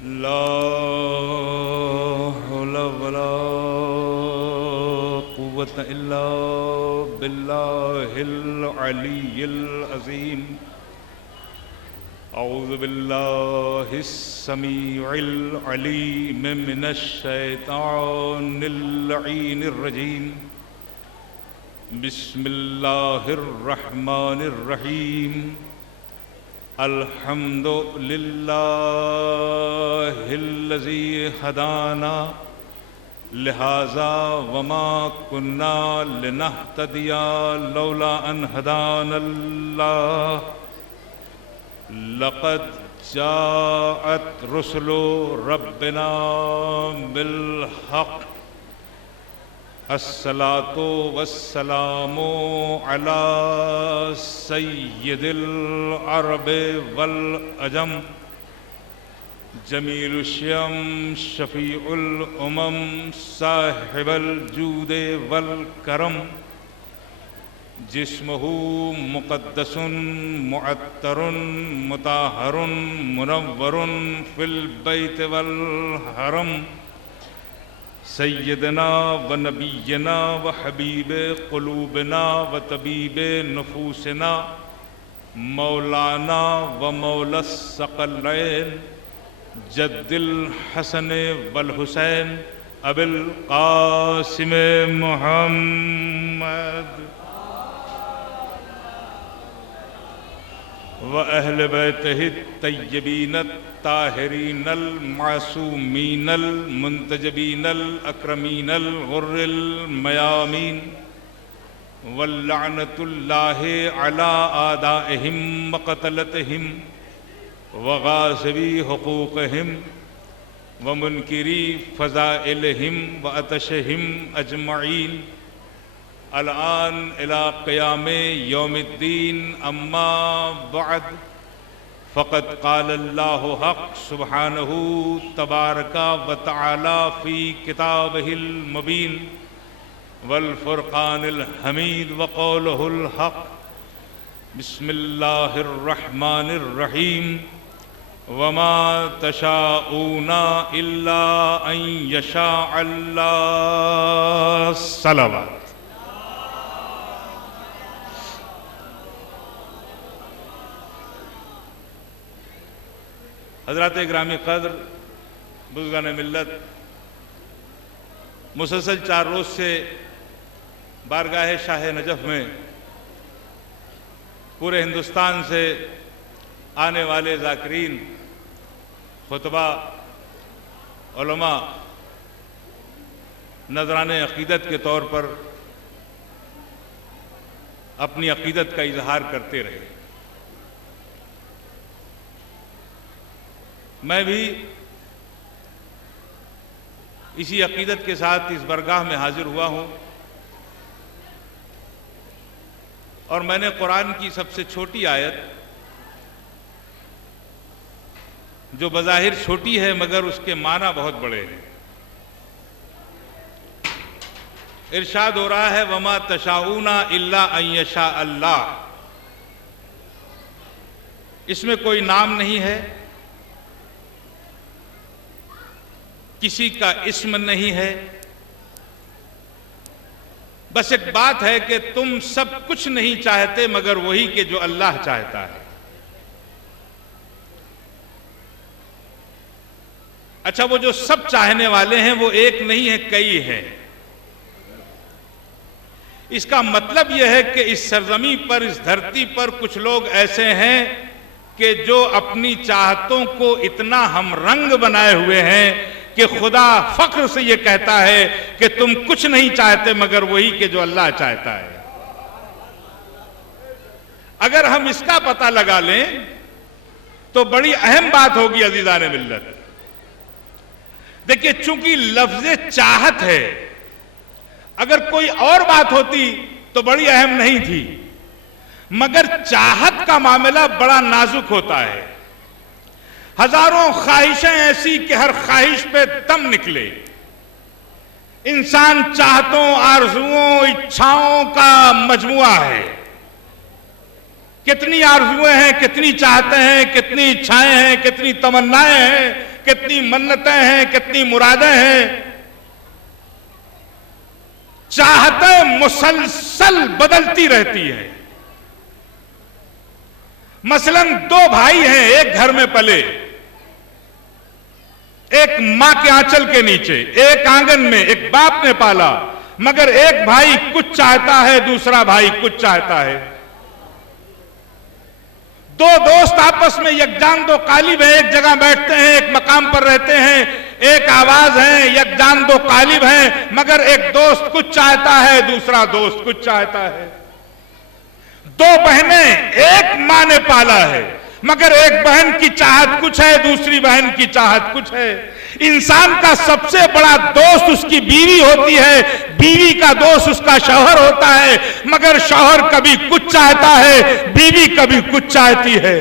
ला हौला वला कुव्वता इल्ला बिल्लाहिल अलिय्यिल अज़ीम। औज़ु बिल्लाहिस समीउल अलीम मिनश शैतानिर लईनिर रजीम। बिस्मिल्लाहिर रहमानिर रहीम। अल्हम्दुलिल्लाहिल्लज़ी हदाना लिहाज़ा वमा कुन्ना लिनहतदिया लौला अन हदानल्लाह। लक़द जाअत रुसुलु रब्बिना बिल हक़। अस्सलातु वस्सलामु अला सय्यिदिल अरब वल अजम। जमीलुश्शम शफ़ीउल उमम साहिबल जूदे वल करम। जिस्मुहु मुक़द्दसुन मुअत्तरुन मुताहरुन मुनव्वरुन फिल बैत वल हरम। सय्यदना व नबीना व हबीब क़ुलूबना व तबीब नुफूसना मौलाना व मौलस सकलैन जद्दिल हसन वल हुसैन अबिल क़ासिम मुहम्मद व अहल बैतिहि तय्यबीन ताहिरीनल मासूमीनल मुंतजबीनल अक्रमीनल गुर्रिल मयामीन वल्लअनतुल्लाहि अला आदाइहिम व क़तलतिहिम व गासिबी हुकूक़िहिम व मुनकिरी फ़ज़ाइलिहिम व अतशहिम अजमईन अल-आन इला क़ियामे यौमिद्दीन। अम्मा बअद फ़क़द क़ालल्लाहु हक़ सुब्हानहु तबारका व तआला फ़ी किताबिहिल मुबीन वल फ़ुरक़ानिल हमीद व क़ौलुहुल हक़। बिस्मिल्लाहिर रहमानिर रहीम। वमा तशाऊना इल्ला अन यशा अल्लाह। सलावत। हज़रात ग्रामी क़द्र बुज़ुर्गान मिल्लत, मुसलसल 4 रोज़ से बारगाह शाह नजफ़ में पूरे हिंदुस्तान से आने वाले ज़ाकिरीन, खुतबा, उलमा नज़राने अक़ीदत के तौर पर अपनी अक़ीदत का इजहार करते रहे। मैं भी इसी अक़ीदत के साथ इस बरगाह में हाजिर हुआ हूँ और मैंने कुरान की सबसे छोटी आयत, जो बज़ाहिर छोटी है मगर उसके माना बहुत बड़े हैं। इरशाद हो रहा है वमा तशाऊना इल्ला अन यशा अल्लाह। इसमें कोई नाम नहीं है, किसी का इस्म नहीं है, बस एक बात है कि तुम सब कुछ नहीं चाहते मगर वही के जो अल्लाह चाहता है। अच्छा, वो जो सब चाहने वाले हैं वो एक नहीं है, कई हैं। इसका मतलब यह है कि इस सरजमी पर, इस धरती पर कुछ लोग ऐसे हैं कि जो अपनी चाहतों को इतना हम रंग बनाए हुए हैं कि खुदा फख्र से ये कहता है कि तुम कुछ नहीं चाहते मगर वही के जो अल्लाह चाहता है। अगर हम इसका पता लगा लें तो बड़ी अहम बात होगी अज़ीज़ान मिल्लत। देखिए, चूंकि लफ्ज़ चाहत है, अगर कोई और बात होती तो बड़ी अहम नहीं थी, मगर चाहत का मामला बड़ा नाजुक होता है। हजारों ख्वाहिशें ऐसी कि हर ख्वाहिश पे दम निकले। इंसान चाहतों, आरज़ुओं, इच्छाओं का मजमुआ है। कितनी आरज़ुएं हैं, कितनी चाहते हैं, कितनी इच्छाएं हैं, कितनी तमन्नाएं हैं, कितनी मन्नतें हैं, कितनी मुरादें हैं। चाहतें मुसलसल बदलती रहती हैं। मसलन दो भाई हैं एक घर में पले, एक मां के आंचल के नीचे, एक आंगन में, एक बाप ने पाला, मगर एक भाई कुछ चाहता है, दूसरा भाई कुछ चाहता है। दो दोस्त आपस में यकजान दो कालिब है, एक जगह बैठते हैं, एक मकाम पर रहते हैं, एक आवाज है, यकजान दो कालिब हैं, मगर एक दोस्त कुछ चाहता है, दूसरा दोस्त कुछ चाहता है। दो बहनें एक मां ने पाला है, मगर एक बहन की चाहत कुछ है, दूसरी बहन की चाहत कुछ है। इंसान का सबसे बड़ा दोस्त उसकी बीवी होती है, बीवी का दोस्त उसका शौहर होता है, मगर शौहर कभी कुछ चाहता है, बीवी कभी कुछ चाहती है।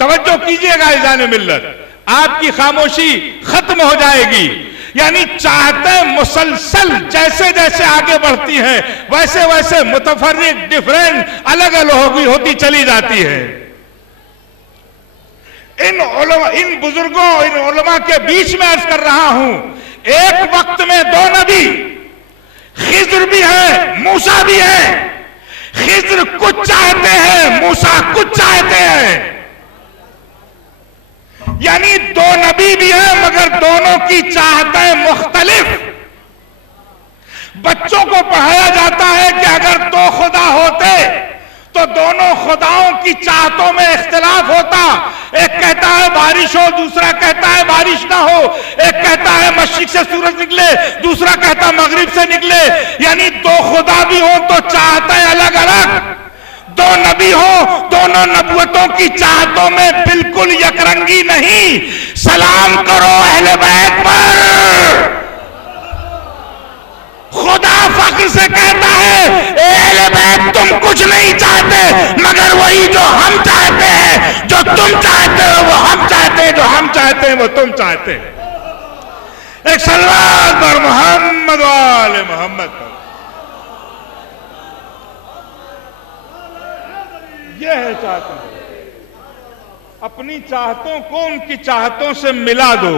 तवज्जो कीजिएगा इज़ान मिल्लत, आपकी खामोशी खत्म हो जाएगी। यानी चाहते मुसलसल जैसे जैसे आगे बढ़ती हैं, वैसे वैसे मुतफर्रिक, डिफरेंट, अलग अलग होती चली जाती है। इन बुजुर्गों, इन उलमा के बीच में अर्ज कर रहा हूं, एक वक्त में दो नबी, खिज्र भी है, मूसा भी है। खिज्र कुछ चाहते हैं, मूसा कुछ चाहते हैं। यानी दो नबी भी हैं, मगर दोनों की चाहतें मुख्तलिफ। बच्चों को पढ़ाया जाता है कि अगर दो खुदा होते तो दोनों खुदाओं की चाहतों में इख्तिलाफ होता। एक कहता है बारिश हो, दूसरा कहता है बारिश ना हो। एक कहता है मशरिक से सूरज निकले, दूसरा कहता मगरिब से निकले। यानी दो खुदा भी हो तो चाहतें अलग अलग। दो नबी हो, दोनों नबुवतों की चाहतों में बिल्कुल यकरंगी नहीं। सलाम करो अहले बैत पर। खुदा फख्र से कहता है, अहले बैत तुम कुछ नहीं चाहते, मगर वही जो हम चाहते हैं, जो तुम चाहते हो वो हम चाहते हैं, जो हम चाहते हैं वो तुम चाहते हैं। एक सल्लल्लाहु पर मोहम्मद वाले मोहम्मद पर। यह है चाहते। अपनी चाहतों को उनकी चाहतों से मिला दो,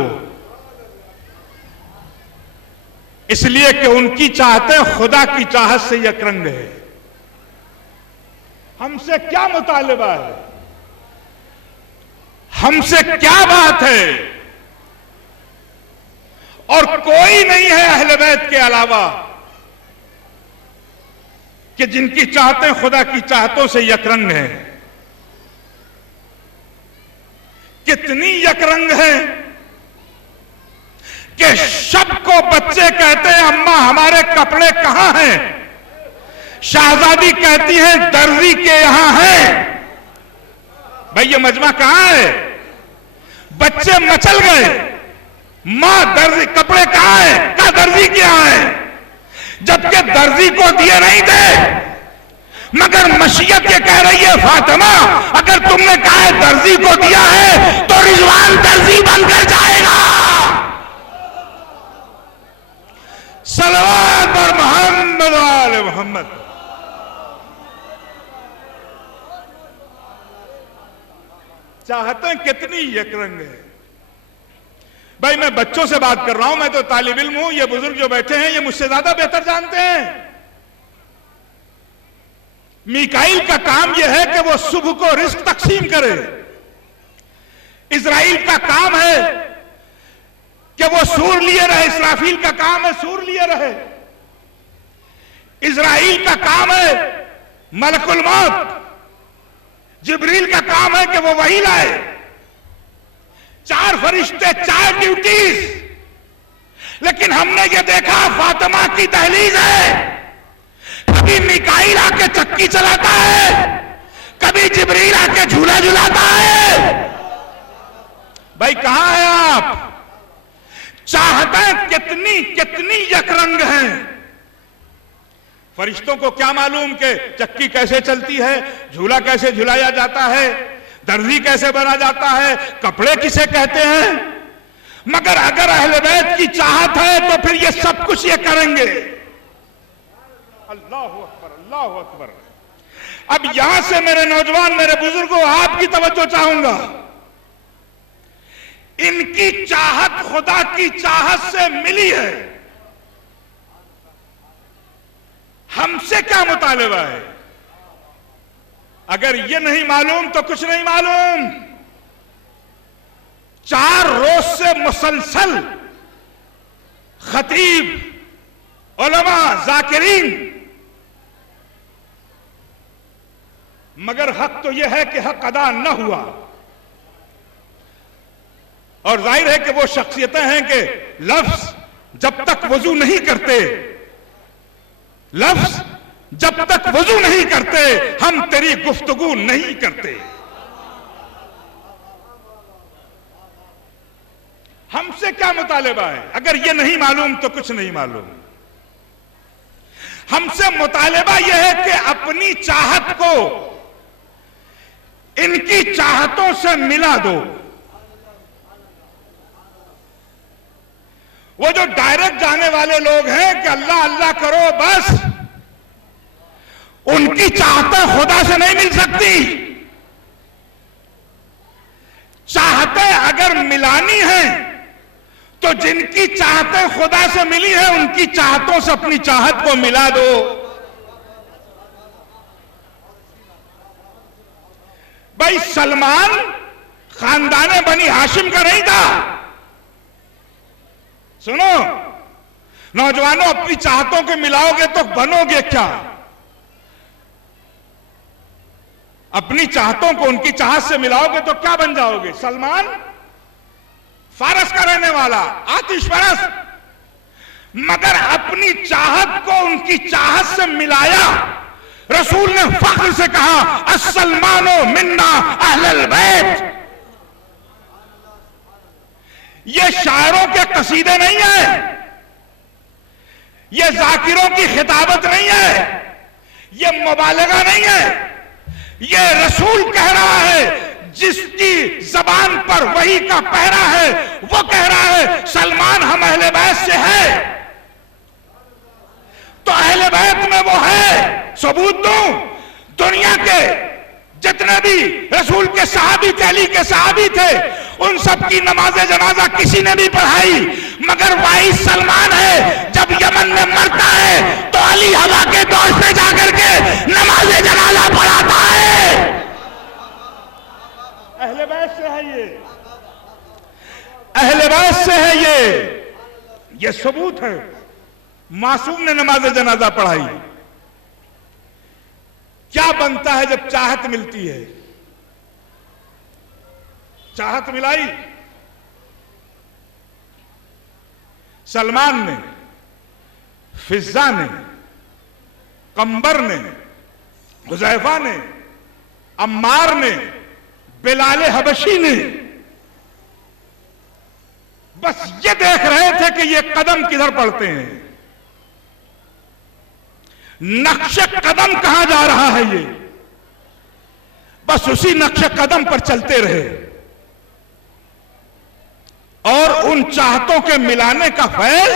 इसलिए कि उनकी चाहतें खुदा की चाहत से यकरंग है। हमसे क्या मुतालिबा है, हमसे क्या बात है। और कोई नहीं है अहले बैत के अलावा कि जिनकी चाहतें खुदा की चाहतों से यकरंग हैं। कितनी यकरंग है कि शब को बच्चे कहते हैं अम्मा हमारे कपड़े कहां हैं। शहजादी कहती है दर्जी के यहां है। भाई ये मजमा कहां है। बच्चे मचल गए, मां दर्जी कपड़े कहां है, क्या दर्जी के यहां है। जबकि दर्जी को दिए नहीं थे, मगर मशीयत ये कह रही है फातिमा अगर तुमने कहा है दर्जी को दिया है तो रिजवान दर्जी बनकर जाएगा। सल्लल्लाहु अलैहि मोहम्मद वाले मोहम्मद। चाहते कितनी यकरंग है। भाई मैं बच्चों से बात कर रहा हूं, मैं तो तालिब इल्म हूं। ये बुजुर्ग जो बैठे हैं ये मुझसे ज्यादा बेहतर जानते हैं। मीकाईल का काम यह है कि वो सुबह को रिस्क तकसीम करे। इजराइल का काम है कि वो सूर लिए रहे। इसराफील का काम है सूर लिए रहे। इजराइल का काम है मलकुल मौत। जिब्रील का काम है कि वो वही लाए। चार फरिश्ते, चार ड्यूटीज। लेकिन हमने ये देखा फातिमा की दहलीज है। कभी मीकाईल आके चक्की चलाता है, कभी जिब्रील आके झूला झुलाता है। भाई कहां है आप। चाहतें कितनी कितनी यकरंग हैं। फरिश्तों को क्या मालूम कि चक्की कैसे चलती है, झूला कैसे झुलाया जाता है, दर्जी कैसे बना जाता है, कपड़े किसे कहते हैं। मगर अगर अहले बैत की चाहत है तो फिर ये सब कुछ ये करेंगे। अल्लाहु अकबर, अल्लाहु अकबर। अब यहां से मेरे नौजवान, मेरे बुजुर्गों, आपकी तवज्जो चाहूंगा। इनकी चाहत खुदा की चाहत से मिली है। हमसे क्या मुतालिबा है? अगर ये नहीं मालूम तो कुछ नहीं मालूम। 4 रोज से मुसलसल खतीब, उलमा, जाकिरीन, मगर हक तो यह है कि हक अदा न हुआ। और जाहिर है कि वो शख्सियतें हैं कि लफ्ज जब तक वजू नहीं करते, लफ्ज जब तक वजू नहीं करते, हम तेरी गुफ्तगू नहीं करते। हमसे क्या मुतालिबा है? अगर ये नहीं मालूम तो कुछ नहीं मालूम। हमसे मुतालिबा यह है कि अपनी चाहत को इनकी चाहतों से मिला दो। वो जो डायरेक्ट जाने वाले लोग हैं कि अल्लाह अल्लाह करो बस, उनकी चाहतें खुदा से नहीं मिल सकती। चाहतें अगर मिलानी है तो जिनकी चाहतें खुदा से मिली है उनकी चाहतों से अपनी चाहत को मिला दो। भाई सलमान खानदान बनी हाशिम का नहीं था। सुनो नौजवानों, अपनी चाहतों के मिलाओगे तो बनोगे क्या? अपनी चाहतों को उनकी चाहत से मिलाओगे तो क्या बन जाओगे? सलमान फारस का रहने वाला, आतिश परस्त, मगर अपनी चाहत को उनकी चाहत से मिलाया। रसूल ने फख्र से कहा, अस्सलमानो मिन्ना अहलल बैत। ये शायरों के कसीदे नहीं है, ये जाकिरों की खिताबत नहीं है, ये मुबालगा नहीं है। ये रसूल कह रहा है, जिसकी जबान पर वही का पहरा है, वो कह रहा है सलमान हम अहले बैत से है। तो अहले बैत में वो है, सबूत दूं? दुनिया के जितने भी रसूल के सहाबी, अली के सहाबी थे, उन सब की नमाज जनाजा किसी ने भी पढ़ाई, मगर वही सलमान है जब यमन में मरता है तो अली हवा के दौर पे जाकर के नमाज जनाजा पढ़ाता है। अहले बैत से है ये, अहले बैत से है ये सबूत है। मासूम ने नमाज जनाजा पढ़ाई। क्या बनता है जब चाहत मिलती है? चाहत मिलाई, सलमान ने, फिजा ने, कंबर ने, हुजैफा ने, अम्मार ने, बिलाल हबशी ने बस ये देख रहे थे कि ये कदम किधर पड़ते हैं, नक्श कदम कहां जा रहा है ये, बस उसी नक्श कदम पर चलते रहे। और उन चाहतों के मिलाने का फैल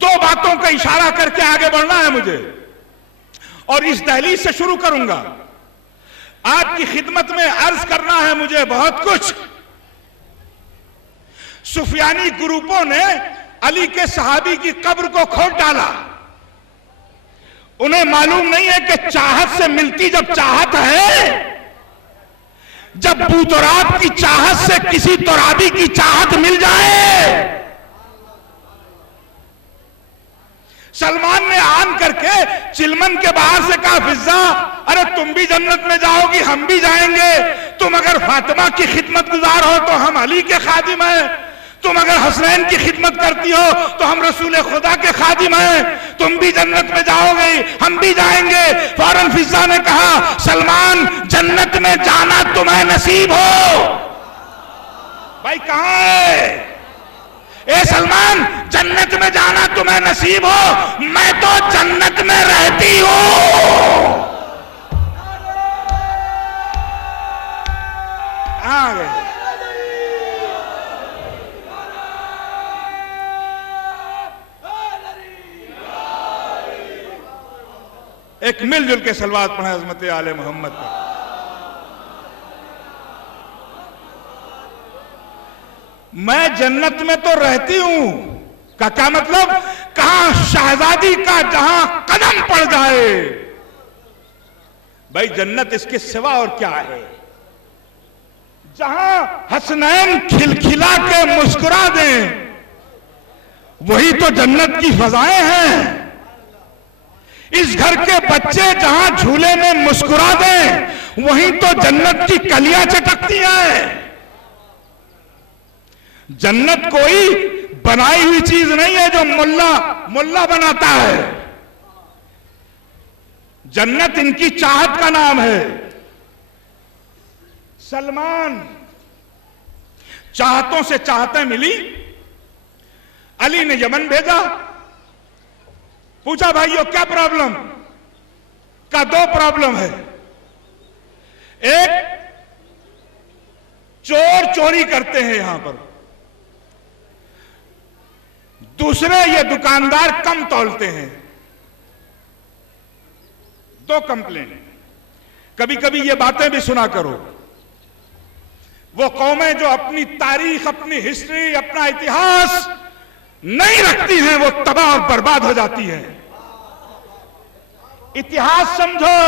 2 बातों का इशारा करके आगे बढ़ना है मुझे, और इस दहलीज से शुरू करूंगा। आपकी खिदमत में अर्ज करना है मुझे बहुत कुछ। सुफियानी ग्रुपों ने अली के सहाबी की कब्र को खोद डाला। उन्हें मालूम नहीं है कि चाहत से मिलती जब चाहत है, जब बूतराब की चाहत से किसी तुराबी की चाहत मिल जाए। सलमान ने आन करके चिलमन के बाहर से कहा, फिजा अरे तुम भी जन्नत में जाओगी, हम भी जाएंगे। तुम अगर फातिमा की खिदमत गुजार हो तो हम अली के खादिम हैं, तुम अगर हसनैन की खिदमत करती हो तो हम रसूल खुदा के खादिम हैं। तुम भी जन्नत में जाओगे, हम भी जाएंगे। फौरन फिजा ने कहा, सलमान जन्नत में जाना तुम्हें नसीब हो। भाई कहां है? ए सलमान, जन्नत में जाना तुम्हें नसीब हो, मैं तो जन्नत में रहती हूं। कहां गए? एक मिलजुल के सलवात पढ़े अज़मत आले मोहम्मद पर। मैं जन्नत में तो रहती हूं का क्या मतलब? कहां शहजादी का जहां कदम पड़ जाए। भाई जन्नत इसके सिवा और क्या है? जहां हसनैन खिलखिला के मुस्कुरा दें, वही तो जन्नत की फजाएं हैं। इस घर के बच्चे जहां झूले में मुस्कुरा दें, वही तो जन्नत की कलियां चटकती हैं। जन्नत कोई बनाई हुई चीज नहीं है जो मुल्ला बनाता है। जन्नत इनकी चाहत का नाम है। सलमान चाहतों से चाहतें मिली, अली ने यमन भेजा, पूछा भाइयों क्या प्रॉब्लम? का दो प्रॉब्लम है। एक, चोर चोरी करते हैं यहां पर। दूसरे, ये दुकानदार कम तौलते हैं। दो कंप्लेन। कभी कभी ये बातें भी सुना करो। वो कौमें जो अपनी तारीख, अपनी हिस्ट्री, अपना इतिहास नहीं रखती हैं, वो तबाह और बर्बाद हो जाती हैं। इतिहास समझो।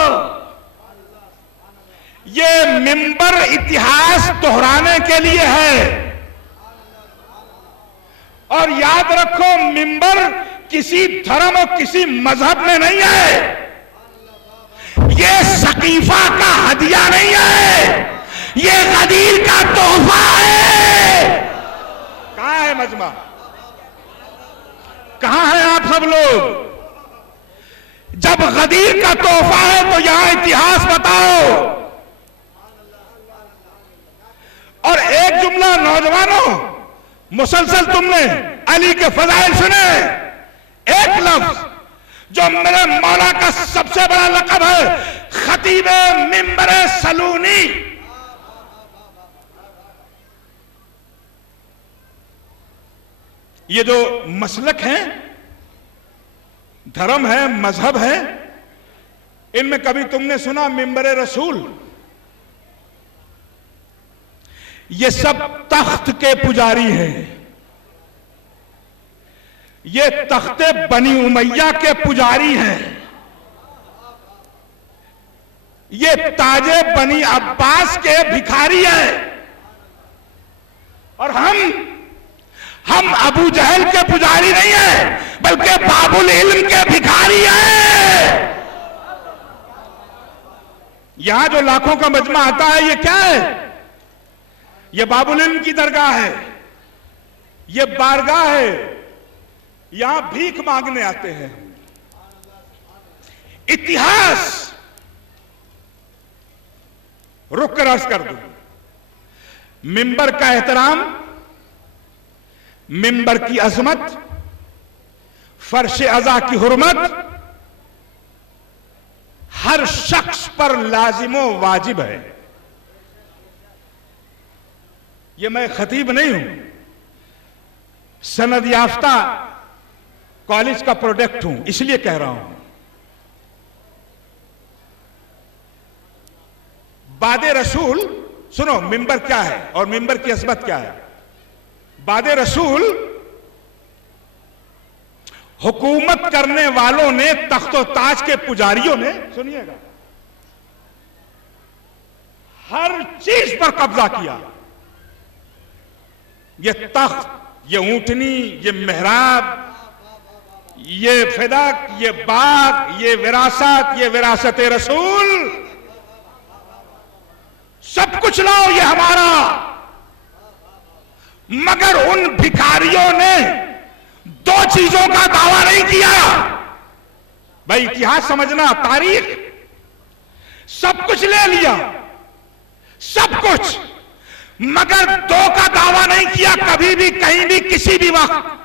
ये मिंबर इतिहास दोहराने के लिए है। और याद रखो, मिंबर किसी धर्म और किसी मजहब में नहीं है। ये सकीफा का हदिया नहीं है, ये गदीर का तोहफा है। कहां है मजमा? कहां है आप सब लोग? जब गदीर का तोहफा है तो यहां इतिहास बताओ। और एक जुमला नौजवानों, मुसलसल तुमने अली के फजाइल सुने। एक लफ्ज जो मेरे मौला का सबसे बड़ा लक़ब है, खतीबे मिंबरे सलूनी। ये जो मसलक है, धर्म है, मजहब है, इनमें कभी तुमने सुना मिंबरे रसूल? ये सब तख्त के पुजारी हैं। ये तख्ते बनी उमैया के पुजारी हैं। ये ताजे बनी अब्बास के भिखारी हैं। और हम अबू जहल के पुजारी नहीं हैं, बल्कि बाबुल इल्म के भिखारी हैं। यहां जो लाखों का मजमा आता है, ये क्या है? ये बाबुल इल्म की दरगाह है, ये बारगाह है। यहां भीख मांगने आते हैं। इतिहास रुक कर अर्ज कर दूं, मिंबर का एहतराम, मिंबर की अजमत, फर्श अज़ा की हुर्मत हर शख्स पर लाजिमो वाजिब है। ये मैं खतीब नहीं हूं, सनद याफ्ता कॉलेज का प्रोडक्ट हूं, इसलिए कह रहा हूं। बादे रसूल सुनो, मिंबर क्या है और मिंबर की अज़मत क्या है। बादे रसूल हुकूमत करने वालों ने, तख्तो ताज के पुजारियों ने, सुनिएगा, हर चीज पर कब्जा किया। ये तख्त, ये ऊंटनी, ये मेहराब, ये फिदक, ये बाग, ये विरासत, ये विरासत रसूल, सब कुछ लाओ, ये हमारा। मगर उन भिखारियों ने दो चीजों का दावा नहीं किया। भाई इतिहास समझना, तारीख, सब कुछ ले लिया, सब कुछ, मगर दो का दावा नहीं किया कभी भी, कहीं भी, किसी भी वक्त।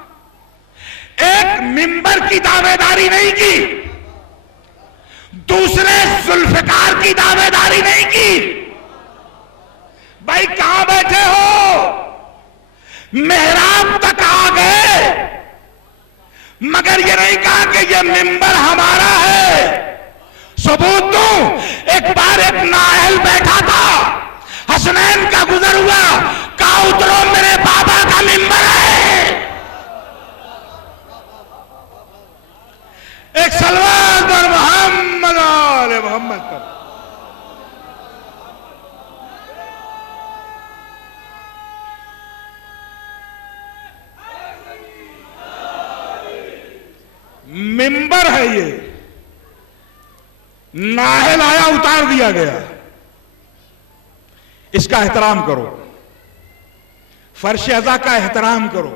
एक मिंबर की दावेदारी नहीं की, दूसरे जुल्फिकार की दावेदारी नहीं की। भाई कहां बैठे हो? मेहराब तक आ गए, मगर ये नहीं कहा कि ये मिंबर हमारा है। सबूत दूं, एक बार एक नाअहल बैठा था, हसनैन का गुजर हुआ, कहा उतरो मेरे बाबा का मिंबर है। एक सलवात पर मोहम्मद आले मोहम्मद पर। मिंबर है ये, नाअहल आया उतार दिया गया, इसका एहतराम करो, फर्श अज़ा का एहतराम करो,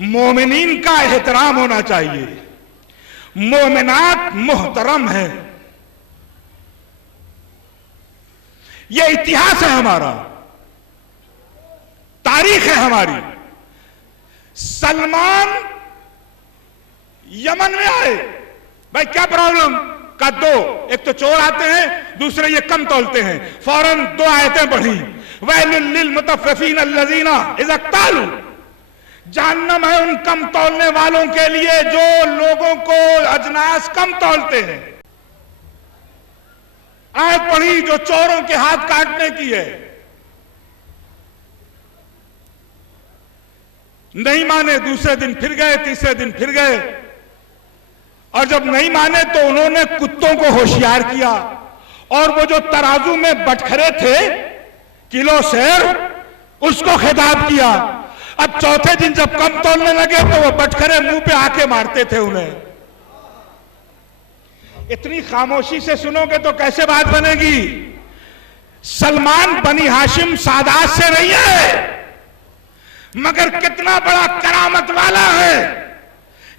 मोमिनीन का एहतराम होना चाहिए। मोमिनात मुहतरम है, यह इतिहास है हमारा, तारीख है हमारी। सलमान यमन में आए, भाई क्या प्रॉब्लम का दो, एक तो चोर आते हैं, दूसरे ये कम तौलते हैं, फौरन 2 आयतें पढ़ी, वैलुल लिल मुतफ्फिफीन अल्लज़ीना इज़ा क़ालू, जहन्नम है उन कम तौलने वालों के लिए जो लोगों को अजनास कम तौलते हैं। आयत पढ़ी जो चोरों के हाथ काटने की है, नहीं माने, दूसरे दिन फिर गए, तीसरे दिन फिर गए, और जब नहीं माने तो उन्होंने कुत्तों को होशियार किया, और वो जो तराजू में बटखरे थे किलो शेर, उसको खिताब किया। अब चौथे दिन जब कम तोलने लगे तो वो बटखरे मुंह पे आके मारते थे उन्हें। इतनी खामोशी से सुनोगे तो कैसे बात बनेगी। सलमान बनी हाशिम सादात से नहीं है, मगर कितना बड़ा करामत वाला है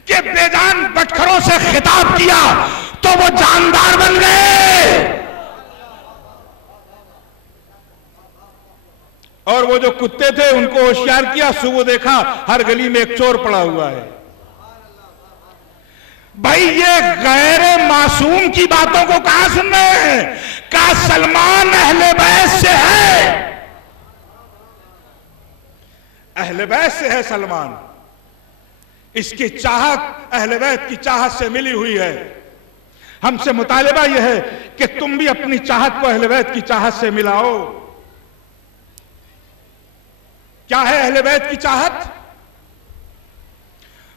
कि बेजान बटखरों से खिताब किया तो वो जानदार बन गए। और वो जो कुत्ते थे उनको होशियार किया, सुबह देखा हर गली में एक चोर पड़ा हुआ है। भाई ये गैर मासूम की बातों को कहां सुन रहे हैं। का सलमान अहले बैत से है, अहले बैत से है सलमान, इसकी चाहत अहले बैत की चाहत से मिली हुई है। हमसे मुतालिबा यह है कि तुम भी अपनी चाहत को अहले बैत की चाहत से मिलाओ। क्या है अहले बैत की चाहत।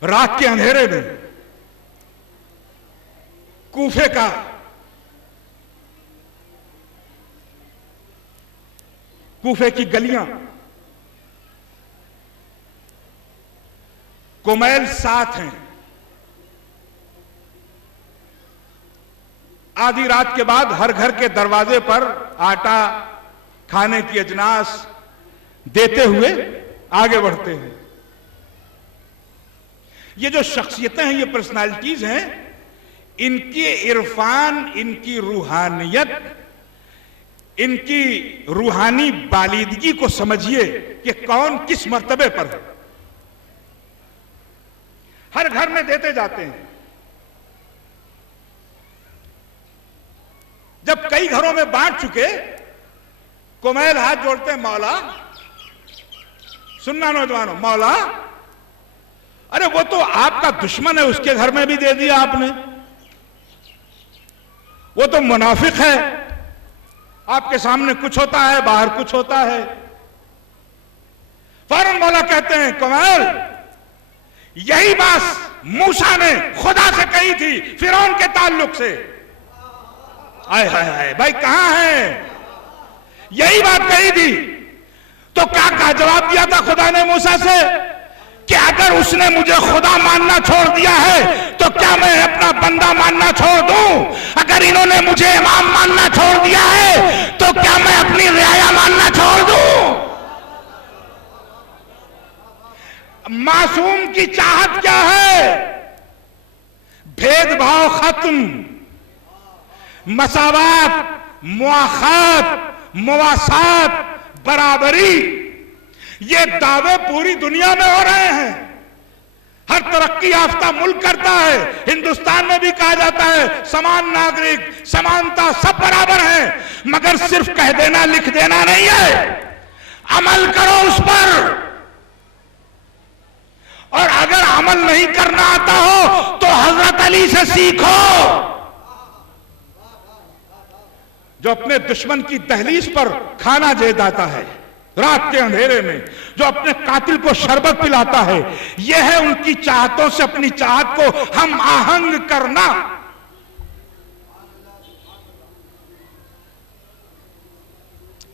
रात के अंधेरे में कूफे का कूफे की गलियां, कुमैल साथ हैं, आधी रात के बाद हर घर के दरवाजे पर आटा, खाने की अजनास देते हुए आगे बढ़ते हैं। ये जो शख्सियतें हैं, ये पर्सनालिटीज हैं, इनकी इरफान, इनकी रूहानियत, इनकी रूहानी बालिदगी को समझिए कि कौन किस मर्तबे पर है। हर घर में देते जाते हैं। जब कई घरों में बांट चुके, कुमैल हाथ जोड़ते हैं, मौला सुनना नौजवानों, मौला अरे वो तो आपका दुश्मन है, उसके घर में भी दे दिया आपने, वो तो मुनाफिक है, आपके सामने कुछ होता है, बाहर कुछ होता है। फौरन मौला कहते हैं, कुमैल यही बात मूसा ने खुदा से कही थी फिरौन के ताल्लुक से। आए हाय हाय भाई कहां है, यही बात कही थी। तो क्या कहा, जवाब दिया था खुदा ने मूसा से कि अगर उसने मुझे खुदा मानना छोड़ दिया है तो क्या मैं अपना बंदा मानना छोड़ दूं। अगर इन्होंने मुझे इमाम मानना छोड़ दिया है तो क्या मैं अपनी रियाया मानना छोड़ दूं। मासूम की चाहत क्या है, भेदभाव खत्म, मसावात, मुआखात, मुवासात, बराबरी, ये दावे पूरी दुनिया में हो रहे हैं। हर तरक्की याफ्ता मुल्क करता है, हिंदुस्तान में भी कहा जाता है समान नागरिक, समानता, सब बराबर है, मगर सिर्फ कह देना लिख देना नहीं है, अमल करो उस पर। और अगर अमल नहीं करना आता हो तो हजरत अली से सीखो। जो अपने दुश्मन की दहलीज पर खाना दे देता है रात के अंधेरे में, जो अपने कातिल को शरबत पिलाता है, यह है उनकी चाहतों से अपनी चाहत को हम आहंग करना।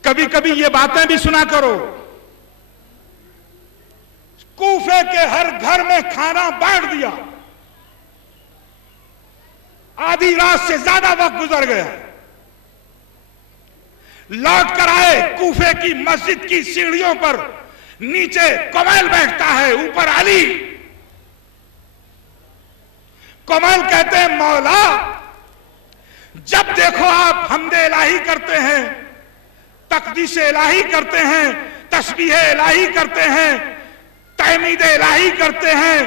कभी कभी ये बातें भी सुना करो। कूफे के हर घर में खाना बांट दिया, आधी रात से ज्यादा वक्त गुजर गया, लौट कर आए, कूफे की मस्जिद की सीढ़ियों पर नीचे कमल बैठता है, ऊपर अली। कमल कहते हैं मौला, जब देखो आप हमदे इलाही करते हैं, तकदीस इलाही करते हैं, तस्बीह इलाही करते हैं, तहमीद इलाही करते हैं,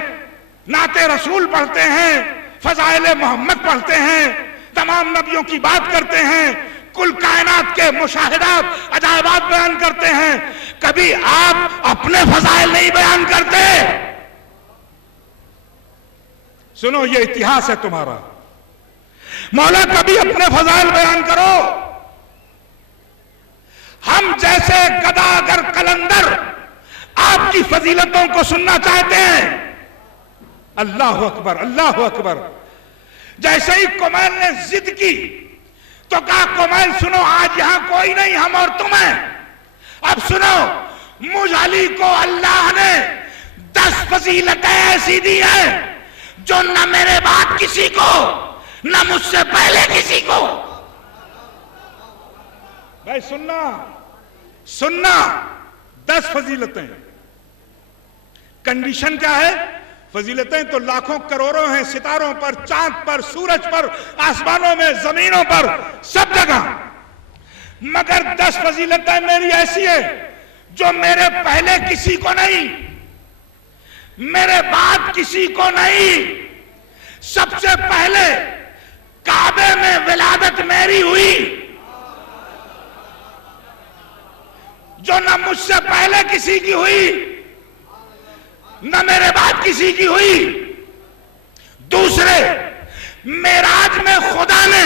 नाते रसूल पढ़ते हैं, फजाइल मोहम्मद पढ़ते हैं, तमाम नबियों की बात करते हैं, कुल कायनात के मुशाहिदात अजायबात बयान करते हैं, कभी आप अपने फजाइल नहीं बयान करते? सुनो, ये इतिहास है तुम्हारा। मौला कभी अपने फजाइल बयान करो। हम जैसे गदागर कलंदर आपकी फजीलतों को सुनना चाहते हैं। अल्लाह अकबर, अल्लाह अकबर। जैसे ही कुमैल ने जिद की तो कहा, कुमैल सुनो, आज यहां कोई नहीं, हम और तुम हैं। अब सुनो, मुझ अली को अल्लाह ने 10 फजीलतें ऐसी दी हैं जो न मेरे बाद किसी को, न मुझसे पहले किसी को। भाई सुनना, सुनना, 10 फजीलतें। कंडीशन क्या है? फजीलतें तो लाखों करोड़ों हैं, सितारों पर, चांद पर, सूरज पर, आसमानों में, जमीनों पर, सब जगह। मगर 10 फजीलतें मेरी ऐसी है जो मेरे पहले किसी को नहीं, मेरे बाद किसी को नहीं। सबसे पहले काबे में विलादत मेरी हुई, जो न मुझसे पहले किसी की हुई, न मेरे बाद किसी की हुई। दूसरे, मेराज में खुदा ने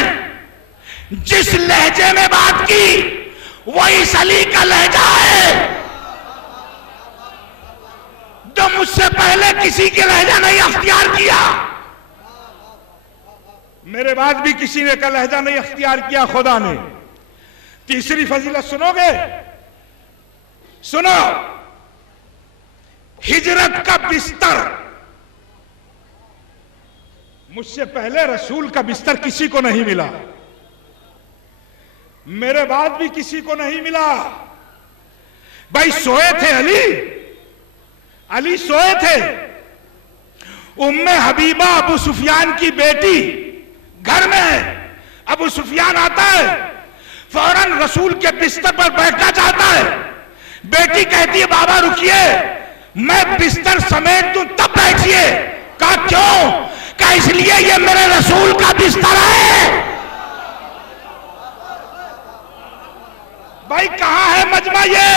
जिस लहजे में बात की वो इस अली का लहजा है, जो मुझसे पहले किसी के लहजा नहीं अख्तियार किया, मेरे बाद भी किसी ने का लहजा नहीं अख्तियार किया खुदा ने। तीसरी फजीलत सुनोगे? सुनो, हिजरत का बिस्तर, मुझसे पहले रसूल का बिस्तर किसी को नहीं मिला, मेरे बाद भी किसी को नहीं मिला। भाई सोए थे अली, अली सोए थे। उम्मे हबीबा अबू सुफियान की बेटी घर में है, अबू सुफियान आता है, फौरन रसूल के बिस्तर पर बैठना चाहता है। बेटी कहती है, बाबा रुकिए, मैं बिस्तर समेट दूं तब बैठिए। कहा क्यों? कहा इसलिए ये मेरे रसूल का बिस्तर है। भाई कहां है मजमा? ये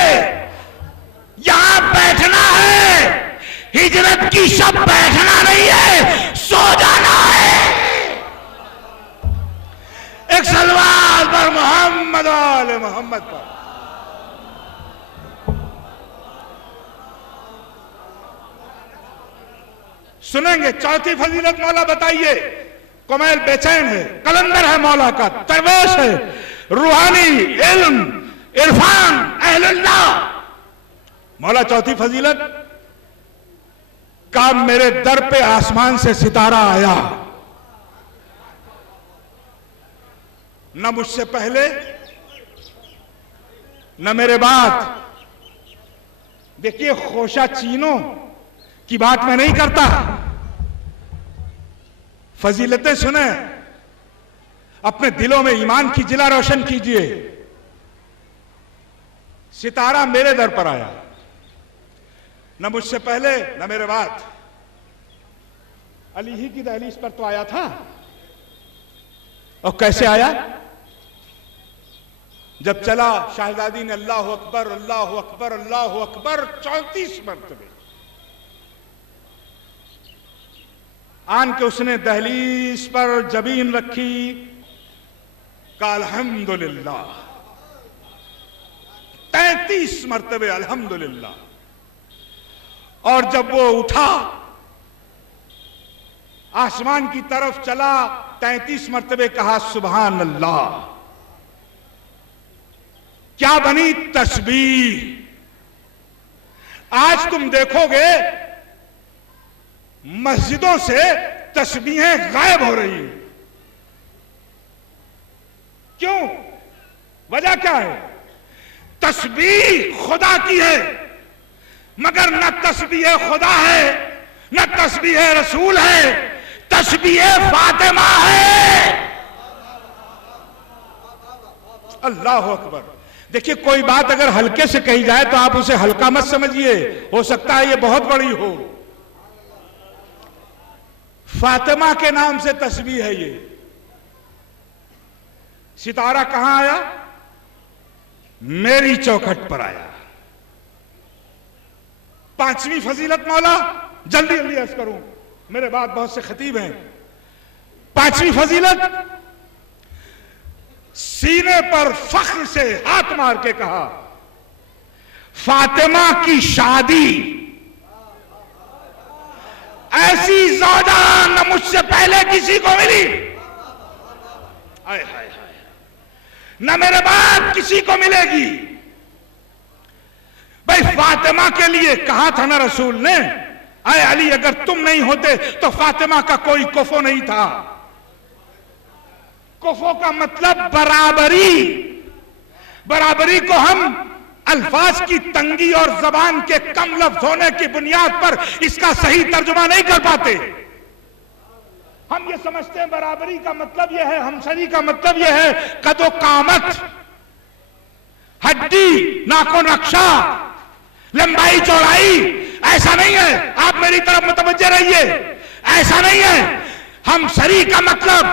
यहां बैठना है, हिजरत की शब बैठना नहीं है, सो जाना है। एक सलवार पर मोहम्मद वाले मोहम्मद पर। सुनेंगे चौथी फजीलत मौला बताइए। कुमैल बेचैन है, कलंदर है मौला का, दरवेश है, रूहानी इल्म, इरफान, अहलुल्लाह। मौला चौथी फजीलत का, मेरे दर पे आसमान से सितारा आया, न मुझसे पहले न मेरे बाद। देखिए, खोशा चीनों की बात मैं नहीं करता, फजीलतें सुने, अपने दिलों में ईमान की जिला रोशन कीजिए। सितारा मेरे दर पर आया, न मुझसे पहले न मेरे बाद। अली ही की दहलीज पर तो आया था। और कैसे आया? जब चला, शाहजादी ने अल्लाह अकबर, अल्लाह अकबर, अल्लाह अकबर 34 मरतबे आन के उसने दहलीज पर जबीन रखी, का अल्हम्दुलिल्लाह, 33 मरतबे अल्हम्दुलिल्लाह। और जब वो उठा, आसमान की तरफ चला, 33 मरतबे कहा सुभान अल्लाह। क्या बनी तस्बीह। आज तुम देखोगे मस्जिदों से तस्बीहें गायब हो रही हैं। क्यों? वजह क्या है? तस्बीह खुदा की है, मगर न तस्बीह खुदा है, न तस्बीह रसूल है, तस्बीह फातिमा है। अल्लाह अकबर। देखिए, कोई बात अगर हल्के से कही जाए तो आप उसे हल्का मत समझिए, हो सकता है ये बहुत बड़ी हो। फातिमा के नाम से तस्बीह है ये। सितारा कहां आया? मेरी चौखट पर आया। 5वीं फजीलत मौला, जल्दी जल्दी अर्ज करूं, मेरे बाद बहुत से खतीब हैं। 5वीं फजीलत, सीने पर फख्र से हाथ मार के कहा, फातिमा की शादी ऐसी ज़ौजा न मुझसे पहले किसी को मिली, हाय हाय हाय, न मेरे बाद किसी को मिलेगी। भाई, फातिमा के लिए कहा था ना रसूल ने, आए अली अगर तुम नहीं होते तो फातिमा का कोई कुफो नहीं था। कुफो का मतलब बराबरी। बराबरी को हम अल्फाज की तंगी और जबान के कम लफ्ज होने की बुनियाद पर इसका सही तर्जुमा नहीं कर पाते। हम ये समझते हैं बराबरी का मतलब यह है, हमसरी का मतलब यह है कदो कामत, हड्डी, नाको नक्शा, लंबाई चौड़ाई। ऐसा नहीं है, आप मेरी तरफ मुतवज्जे रहिए, ऐसा नहीं है। हमसरी का मतलब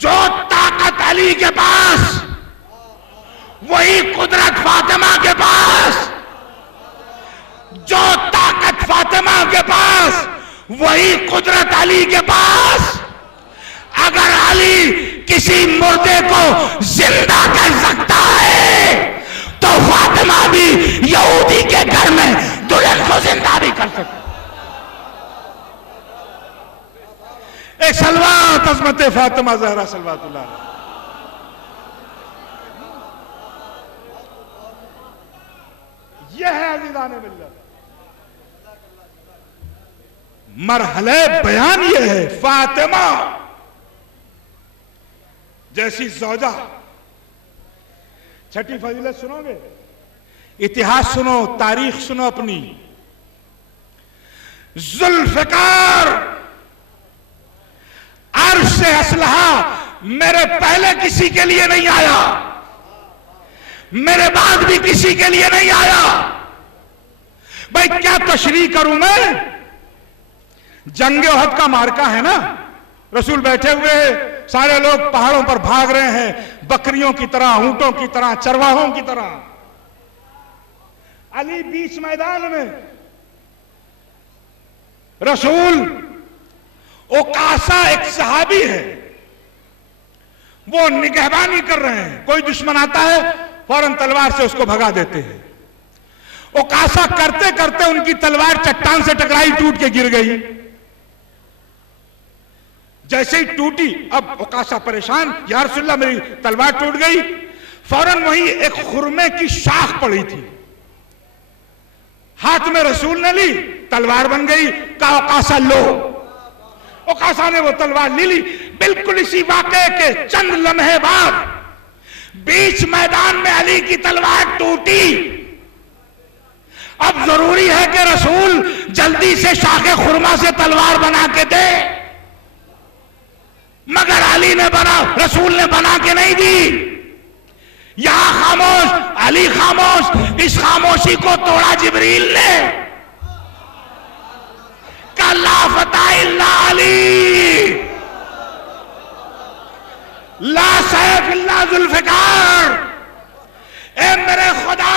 जो ताकत अली के पास, वही कुदरत फातिमा के पास। जो ताकत फातिमा के पास, वही कुदरत अली के पास। अगर अली किसी मुर्दे को जिंदा कर सकता है तो फातिमा भी यहूदी के घर में दुल्हन को जिंदा भी कर सकता है। एक सलवात अज़मत फातिमा ज़हरा सलवातुल्लाह। यह है अज़ीज़ान मिल्लत। मरहले बयान यह है, फातिमा जैसी ज़ौजा। छठी फजीलत सुनोगे? इतिहास सुनो, तारीख सुनो अपनी। जुल्फ़िकार अर्श से असलहा मेरे पहले किसी के लिए नहीं आया, मेरे बाद भी किसी के लिए नहीं आया। भाई, क्या तशरीह करूं मैं? जंगे ओहद का मार्का है ना, रसूल बैठे हुए, सारे लोग पहाड़ों पर भाग रहे हैं, बकरियों की तरह, ऊंटों की तरह, चरवाहों की तरह। अली बीच मैदान में, रसूल ओकासा एक सहाबी है, वो निगहबानी कर रहे हैं। कोई दुश्मन आता है, फौरन तलवार से उसको भगा देते हैं। ओकासा करते करते उनकी तलवार चट्टान से टकराई, टूट के गिर गई। जैसे ही टूटी, अब ओकासा परेशान, या रसूलल्लाह मेरी तलवार टूट गई। फौरन वहीं एक खुरमे की शाख पड़ी थी, हाथ में रसूल ने ली, तलवार बन गई। कहा ओकासा लो। ओकासा ने वो तलवार ले ली। बिल्कुल इसी वाकये के चंद लम्हे बाद बीच मैदान में अली की तलवार टूटी। अब जरूरी है कि रसूल जल्दी से शाखे खुरमा से तलवार बना के दे, मगर अली ने रसूल ने बना के नहीं दी। यहां खामोश, अली खामोश। इस खामोशी को तोड़ा जिब्रील ने। ला फतह इल्ला अली, ला सैफ इल्ला जुल्फ़िकार। ए मेरे खुदा,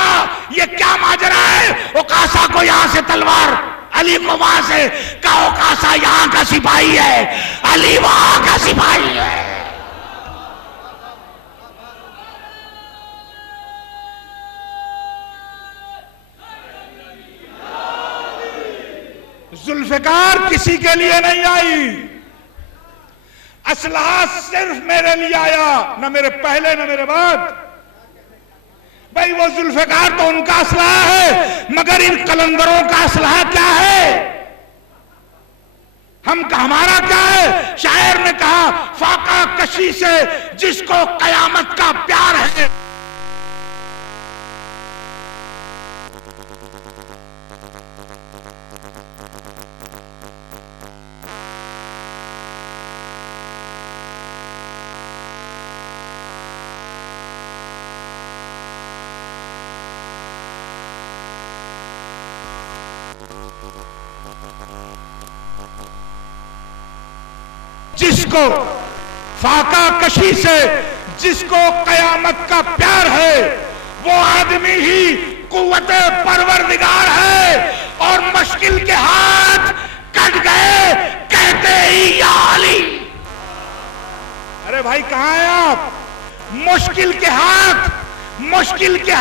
ये क्या माजरा है? ओकासा को यहां से तलवार, अली को वहां से। का ओकासा यहां का सिपाही है, अली वहां का सिपाही है। जुल्फिकार किसी के लिए नहीं आई, असलहा सिर्फ मेरे लिए आया, न मेरे पहले न मेरे बाद। भाई वो जुल्फिकार तो उनका असलहा है, मगर इन कलंदरों का असलहा क्या है? हमारा क्या है? शायर ने कहा, फाका कशी से जिसको कयामत का प्यार है। जिसको फाका कशी से जिसको कयामत का प्यार है, वो आदमी ही कुव्वत परवरदिगार है। और मुश्किल के हाथ कट गए कहते ही या अली। अरे भाई कहां हैं आप? मुश्किल के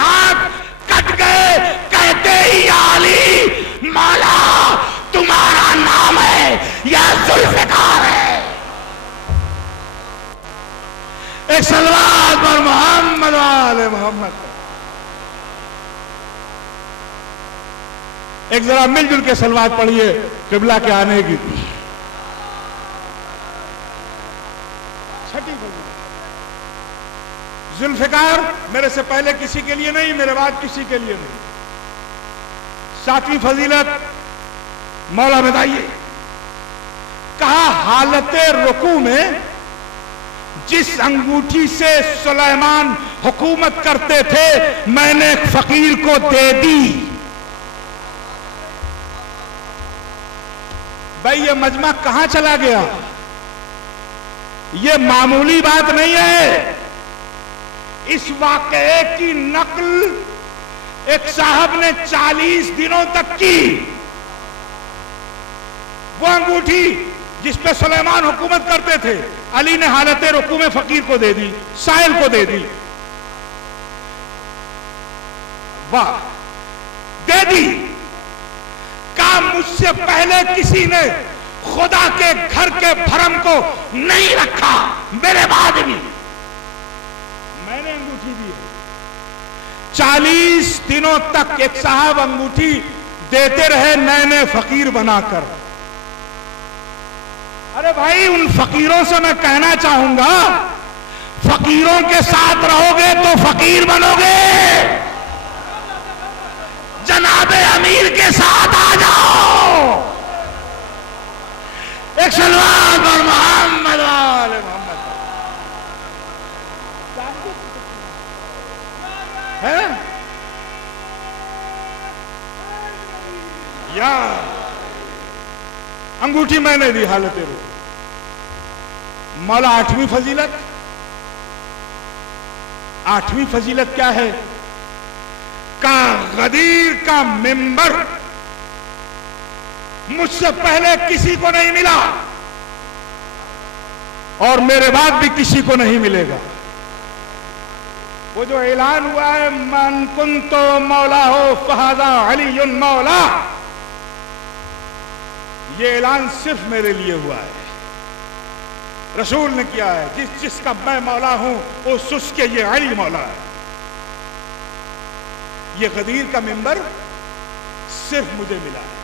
हाथ कट गए कहते ही या अली। मौला तुम्हारा नाम है या जुल्फिकार है। एक सलवात पर मोहम्मद वाले मोहम्मद। एक जरा मिलजुल के सलवात पढ़िए किबला के आने की। छठी फजीलत, जुल्फिकार मेरे से पहले किसी के लिए नहीं, मेरे बाद किसी के लिए नहीं। सातवीं फजीलत मौला बताइए, कहा हालत रुकू में जिस अंगूठी से सुलेमान हुकूमत करते थे, मैंने एक फकीर को दे दी। भाई ये मजमा कहां चला गया? ये मामूली बात नहीं है। इस वाकये की नकल एक साहब ने 40 दिनों तक की। वो अंगूठी जिस पे सुलेमान हुकूमत करते थे, अली ने हालत रुकू में फकीर को दे दी, साइल को दे दी। वाह, दे दी। का मुझसे पहले किसी ने खुदा के घर के भरम को नहीं रखा, मेरे बाद भी मैंने अंगूठी दी है। 40 दिनों तक एक साहब अंगूठी देते रहे नए नए फकीर बनाकर। अरे भाई उन फकीरों से मैं कहना चाहूंगा, फकीरों के साथ रहोगे तो फकीर बनोगे। जनाबे अमीर के साथ आ जाओ। एक सलवात पर मोहम्मद वाले मोहम्मद है या अंगूठी मैंने दी हालत रुकू। मौला आठवीं फजीलत क्या है? का गदीर का मिंबर मुझसे पहले किसी को नहीं मिला और मेरे बाद भी किसी को नहीं मिलेगा। वो जो ऐलान हुआ है, मन कुंतो मौला हो फहादा अलीयुन मौला, ये ऐलान सिर्फ मेरे लिए हुआ है, रसूल ने किया है। जिसका मैं मौला हूं उस उसके ये अली मौला है। ये गदीर का मिंबर सिर्फ मुझे मिला है।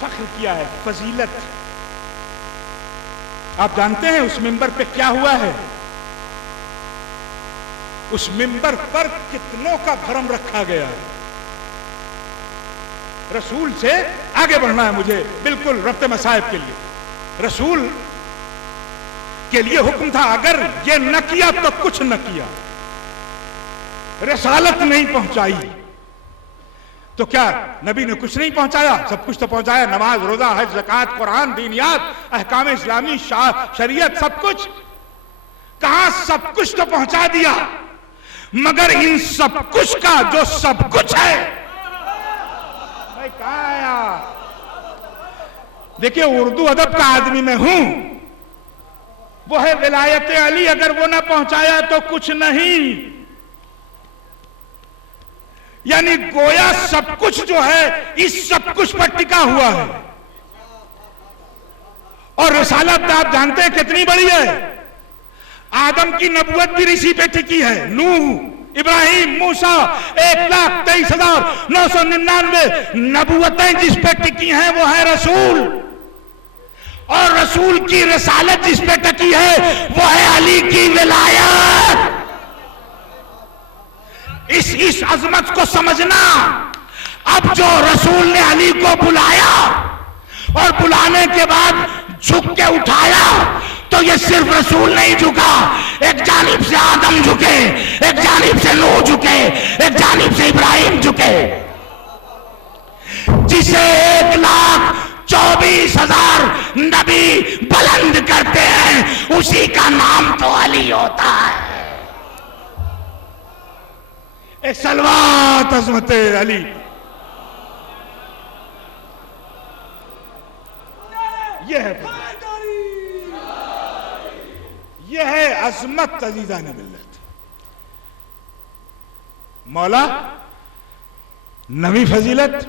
फख्र किया है, फजीलत। आप जानते हैं उस मिंबर पे क्या हुआ है? उस मिंबर पर कितनों का भरम रखा गया है। रसूल से आगे बढ़ना है मुझे, बिल्कुल रब्ते मसाइब के लिए। रसूल के लिए हुक्म था, अगर ये न किया तो कुछ न किया, रिसालत नहीं पहुंचाई तो क्या नबी ने कुछ नहीं पहुंचाया? सब कुछ तो पहुंचाया। नमाज, रोजा, हज, ज़कात, कुरान, दीनियात, अहकाम इस्लामी, शरीयत, सब कुछ। कहां सब कुछ तो पहुंचा दिया, मगर इन सब कुछ का जो सब कुछ है भाई कहां आया? देखिए उर्दू अदब का आदमी मैं हूं, वो है विलायत अली। अगर वो ना पहुंचाया तो कुछ नहीं। यानी गोया सब कुछ जो है इस सब कुछ पर टिका हुआ है। और रिसालत आप जानते हैं कितनी बड़ी है। आदम की नबूवत भी इसी पे टिकी है। नूह, इब्राहिम, मूसा, 1,23,999 नबूवतें जिस पे टिकी हैं वो है रसूल। और रसूल की रिसालत जिस पे टिकी है वो है अली की विलायत। इस अजमत को समझना। अब जो रसूल ने अली को बुलाया और बुलाने के बाद झुक के उठाया, तो ये सिर्फ रसूल नहीं झुका, एक जानिब से आदम झुके, एक जानिब से नूह झुके, एक जानिब से इब्राहिम झुके। जिसे 1,24,000 नबी बुलंद करते हैं उसी का नाम तो अली होता है। एक सलवात अज़मत अली। यह है अज़मत अज़ीज़ान मिल्लत। मौला नवी फजीलत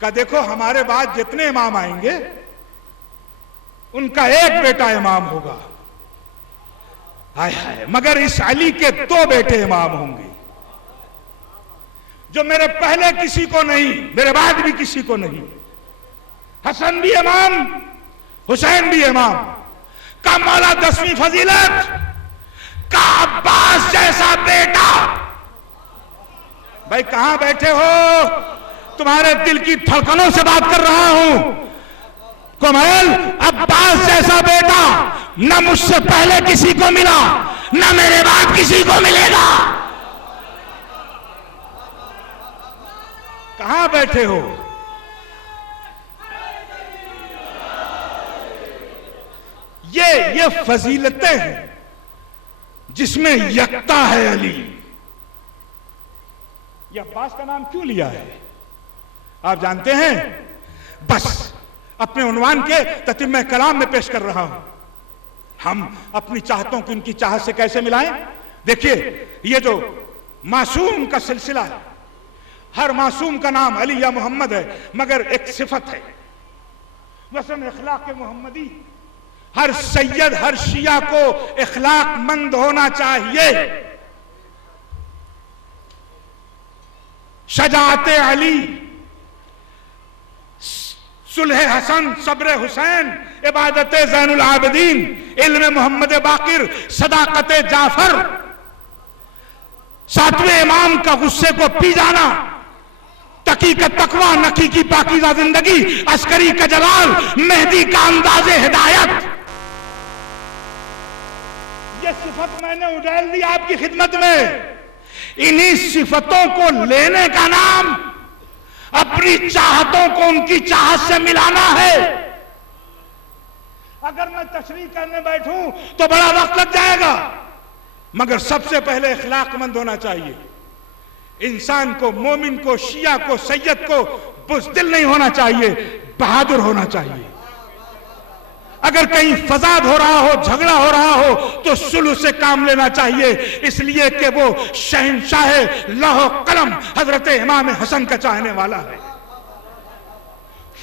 का देखो, हमारे बाद जितने इमाम आएंगे उनका एक बेटा इमाम होगा। हाय हाय, मगर इस अली के 2 बेटे इमाम होंगे, जो मेरे पहले किसी को नहीं, मेरे बाद भी किसी को नहीं। हसन भी इमाम, हुसैन भी इमाम। का मौला 10वीं फजीलत का अब्बास जैसा बेटा। भाई कहां बैठे हो? तुम्हारे दिल की धड़कनों से बात कर रहा हूं। कमल, अब्बास जैसा बेटा न मुझसे पहले किसी को मिला, न मेरे बाद किसी को मिलेगा। कहां बैठे हो? ये फजीलतें हैं जिसमें यकता है अली। ये अब्बास का नाम क्यों लिया है आप जानते हैं? बस अपने उन्वान के ततीम कलाम में पेश कर रहा हूं। हम अपनी चाहतों की उनकी चाहत से कैसे मिलाएं? देखिए, ये जो मासूम का सिलसिला है, हर मासूम का नाम अली या मोहम्मद है, मगर एक सिफत है, वसन इखलाक मोहम्मदी। हर सैयद, हर शिया को इखलाकमंद होना चाहिए। शजाअत अली, सुलह हसन, सब्र हुसैन, इबादत ज़ैनुल आबिदीन, इल्म मोहम्मद बाकिर, सदाकत जाफर, 7वें इमाम का गुस्से को पी जाना, तकी का तकवा, नकी की पाकीज़ा जिंदगी, अस्करी का जलाल, मेहदी का अंदाज़े हिदायत। ये सिफत मैंने उड़ेल दी आपकी खिदमत में। इन्हीं सिफतों को लेने का नाम अपनी चाहतों को उनकी चाहत से मिलाना है। अगर मैं तशरीह करने बैठूं तो बड़ा वक्त लग जाएगा, मगर सबसे पहले इखलाकमंद होना चाहिए। इंसान को, मोमिन को, शिया को, सैयद को बुज़दिल नहीं होना चाहिए, बहादुर होना चाहिए। अगर कहीं फसाद हो रहा हो, झगड़ा हो रहा हो, तो सुलह से काम लेना चाहिए, इसलिए कि वो शहंशाह लौह कलम हजरत इमाम हसन का चाहने वाला है।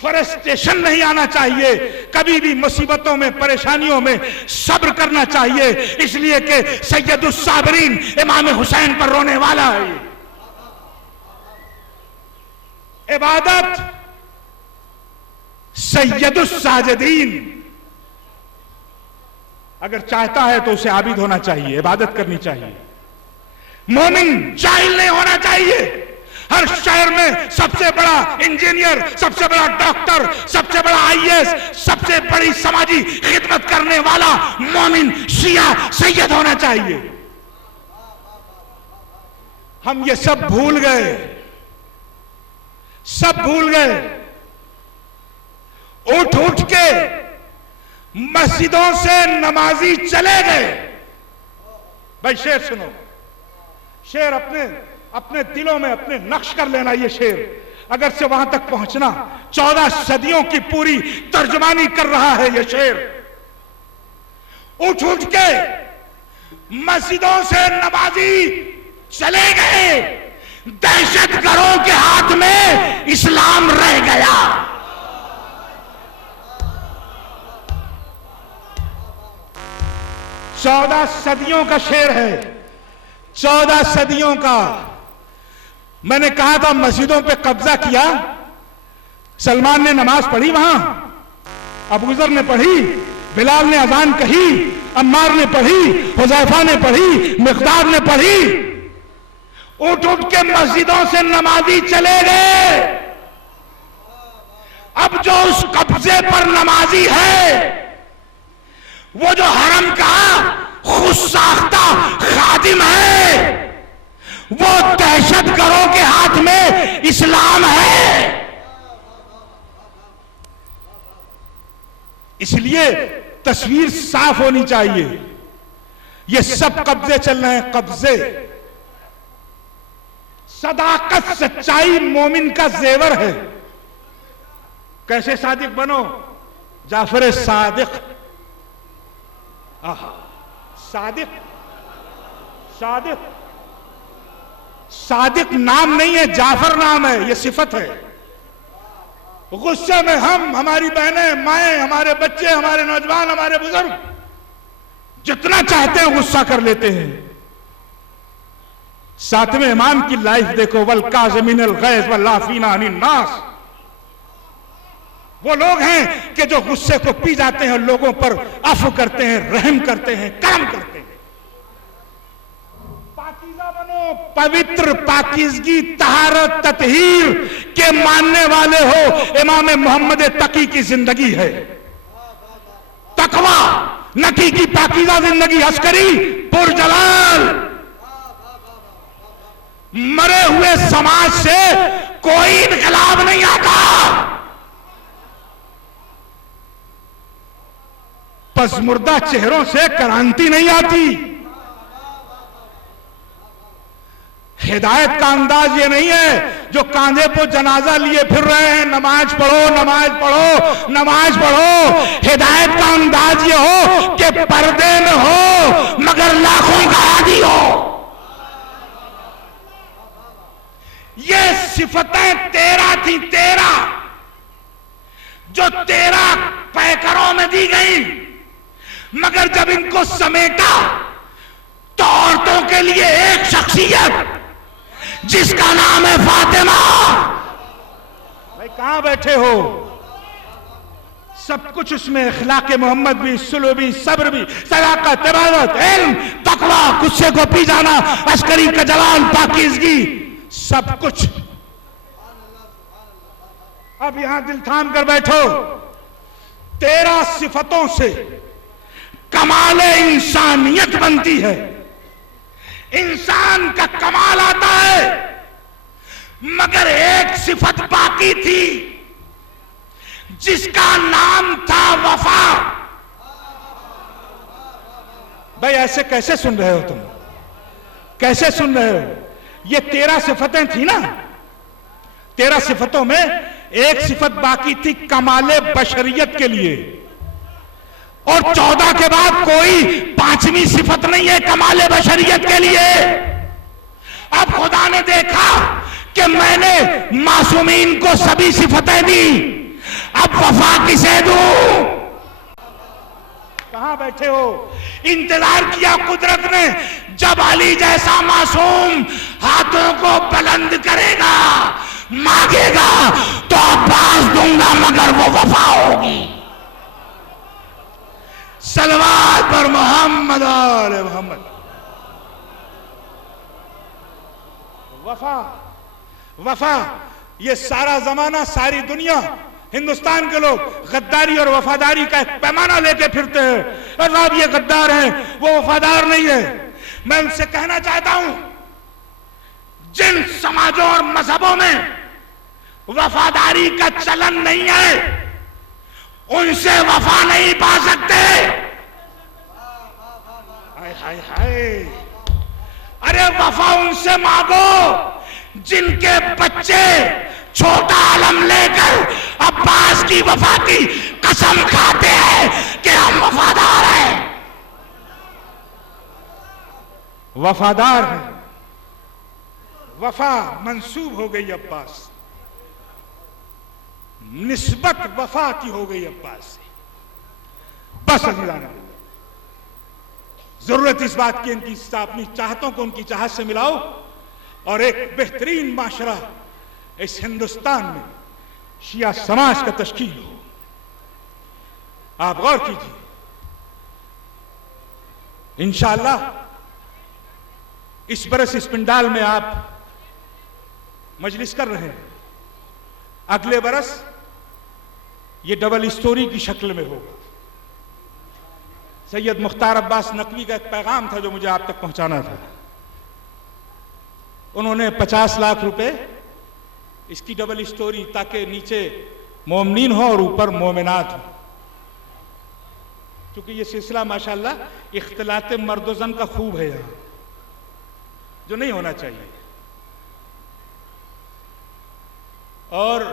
फ्रस्ट्रेशन नहीं आना चाहिए, कभी भी मुसीबतों में, परेशानियों में सब्र करना चाहिए, इसलिए कि सैयदुस साबरीन इमाम हुसैन पर रोने वाला है। इबादत सैयदुस साजिदीन, अगर चाहता है तो उसे आबिद होना चाहिए, इबादत करनी चाहिए। मोमिन जाहिल नहीं होना चाहिए। हर शहर में सबसे बड़ा इंजीनियर, सबसे बड़ा डॉक्टर, सबसे बड़ा आईएएस, सबसे बड़ी समाजी खिदमत करने वाला मोमिन शिया सैयद होना चाहिए। हम ये सब भूल गए, सब भूल गए। उठ उठ के मस्जिदों से नमाजी चले गए। भाई शेर सुनो, शेर अपने दिलों में अपने नक्श कर लेना। ये शेर अगर से वहां तक पहुंचना, 14 सदियों की पूरी तर्जुमानी कर रहा है ये शेर। उठ उठ के मस्जिदों से नमाजी चले गए, दहशतगर्दों के हाथ में इस्लाम रह गया। चौदह सदियों का शेर है, 14 सदियों का। मैंने कहा था मस्जिदों पे कब्जा किया, सलमान ने नमाज पढ़ी वहां, अबू ज़र ने पढ़ी, बिलाल ने अजान कही, अम्मार ने पढ़ी, हुज़ैफा ने पढ़ी, मिक़दाद ने पढ़ी। उठ उठ के मस्जिदों से नमाजी चले गए। अब जो उस कब्जे पर नमाजी है, वो जो हरम का खुद साख्ता खादिम है, वो दहशतगर्दों के हाथ में इस्लाम है। इसलिए तस्वीर साफ होनी चाहिए। ये सब कब्जे चल रहे हैं, कब्जे। सदाकत सच्चाई मोमिन का जेवर है। कैसे सादिक बनो? जाफर सादिक। सादिक, सादिक, सादिक नाम नहीं है, जाफर नाम है, यह सिफत है। गुस्से में हम, हमारी बहनें, माएं, हमारे बच्चे, हमारे नौजवान, हमारे बुजुर्ग जितना चाहते हैं गुस्सा कर लेते हैं। सातवें इमाम की लाइफ देखो, वल काज़िमीनल गैज़ वल आफ़ीना अनिन नास। वो लोग हैं कि जो गुस्से को पी जाते हैं, लोगों पर अफ़्व करते हैं, रहम करते हैं, करम करते हैं। पाकीज़ा बनो, पवित्र, पाकीज़गी, तहारत, ततहीर के मानने वाले हो। इमाम मोहम्मद तकी की जिंदगी है, तकवा, नकी की पाकीज़ा जिंदगी। अस्करी पुरजलाल, मरे हुए समाज से कोई इनकलाब नहीं आता। पसमुर्दा चेहरों से क्रांति नहीं आती। हिदायत का अंदाज ये नहीं है जो कांधे पर जनाजा लिए फिर रहे हैं, नमाज पढ़ो, नमाज पढ़ो, नमाज पढ़ो। हिदायत का अंदाज ये हो कि पर्दे में हो मगर लाखों का आदी हो। ये सिफतें 13 थी, 13 जो 13 पैकरों में दी गई, मगर जब इनको समेटा तो औरतों के लिए एक शख्सियत जिसका नाम है फातिमा। भाई कहां बैठे हो? सब कुछ उसमें, अखलाक मोहम्मद भी, सुलूह भी, सब्र भी, सदाकत, इबादत, इल्म, तकवा, गुस्से को पी जाना, अस्करी का जलाल, पाकीज़गी, सब कुछ। अब यहां दिल थाम कर बैठो। 13 सिफतों से कमाले इंसानियत बनती है, इंसान का कमाल आता है। मगर एक सिफत बाकी थी जिसका नाम था वफा। भाई ऐसे कैसे सुन रहे हो तुम? कैसे सुन रहे हो? ये 13 सिफतें थी ना, 13 सिफतों में एक सिफत बाकी थी कमाले बशरियत के लिए, और 14 के बाद कोई 5वीं सिफत नहीं है कमाले बशरियत के लिए। अब खुदा ने देखा कि मैंने मासूमीन को सभी सिफतें दी, अब वफा किसे दूं? कहां बैठे हो? इंतजार किया कुदरत ने, जब अली जैसा मासूम हाथों को बुलंद करेगा, मांगेगा तो अब्बास दूंगा, मगर वो वफा होगी। सलवात पर मोहम्मद और मोहम्मद। वफा, वफा, ये सारा जमाना, सारी दुनिया, हिंदुस्तान के लोग गद्दारी और वफादारी का एक पैमाना लेके फिरते हैं। और साहब ये गद्दार हैं, वो वफादार नहीं है। मैं उनसे कहना चाहता हूं, जिन समाजों और मजहबों में वफादारी का चलन नहीं है, उनसे वफा नहीं पा सकते। हाय हाय हाय, अरे वफा उनसे मांगो जिनके बच्चे छोटा आलम लेकर अब्बास की वफा की कसम खाते हैं कि हम वफादार हैं। वफादार हैं, वफा मंसूब हो गई अब्बास, निस्बत वफा की हो गई अब्बास से। बस अजीज़ान, जरूरत इस बात की इनकी अपनी चाहतों को उनकी चाहत से मिलाओ और एक बेहतरीन माशरा इस हिंदुस्तान में शिया समाज का तश्कील हो। आप गौर कीजिए, इंशाअल्लाह इस बरस इस पिंडाल में आप मजलिस कर रहे हैं, अगले बरस ये डबल स्टोरी की शक्ल में होगा। सैयद मुख्तार अब्बास नकवी का एक पैगाम था जो मुझे आप तक पहुंचाना था। उन्होंने 50 लाख रुपए इसकी डबल स्टोरी, ताकि नीचे मोमिनीन हो और ऊपर मोमिनात हो, क्योंकि ये सिलसिला माशाअल्लाह इख्तिलात मर्दोजन का खूब है यहां, जो नहीं होना चाहिए। और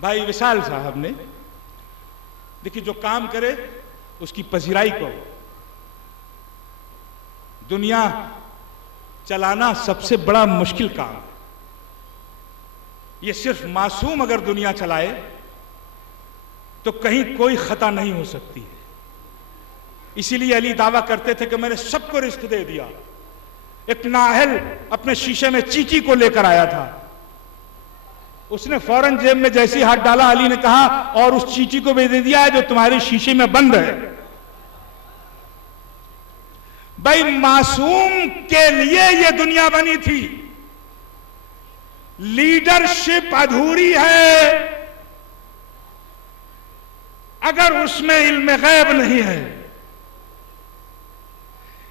भाई विशाल साहब ने देखिए, जो काम करे उसकी पजीराई को, दुनिया चलाना सबसे बड़ा मुश्किल काम है। ये सिर्फ मासूम अगर दुनिया चलाए तो कहीं कोई खता नहीं हो सकती है। इसीलिए अली दावा करते थे कि मैंने सबको रिस्क दे दिया। एक नाहल अपने शीशे में चींटी को लेकर आया था, उसने फौरन जेब में जैसे हाथ डाला, अली ने कहा और उस चींटी को भी दे दिया है जो तुम्हारे शीशे में बंद है। भाई मासूम के लिए यह दुनिया बनी थी। लीडरशिप अधूरी है अगर उसमें इल्म गैब नहीं है।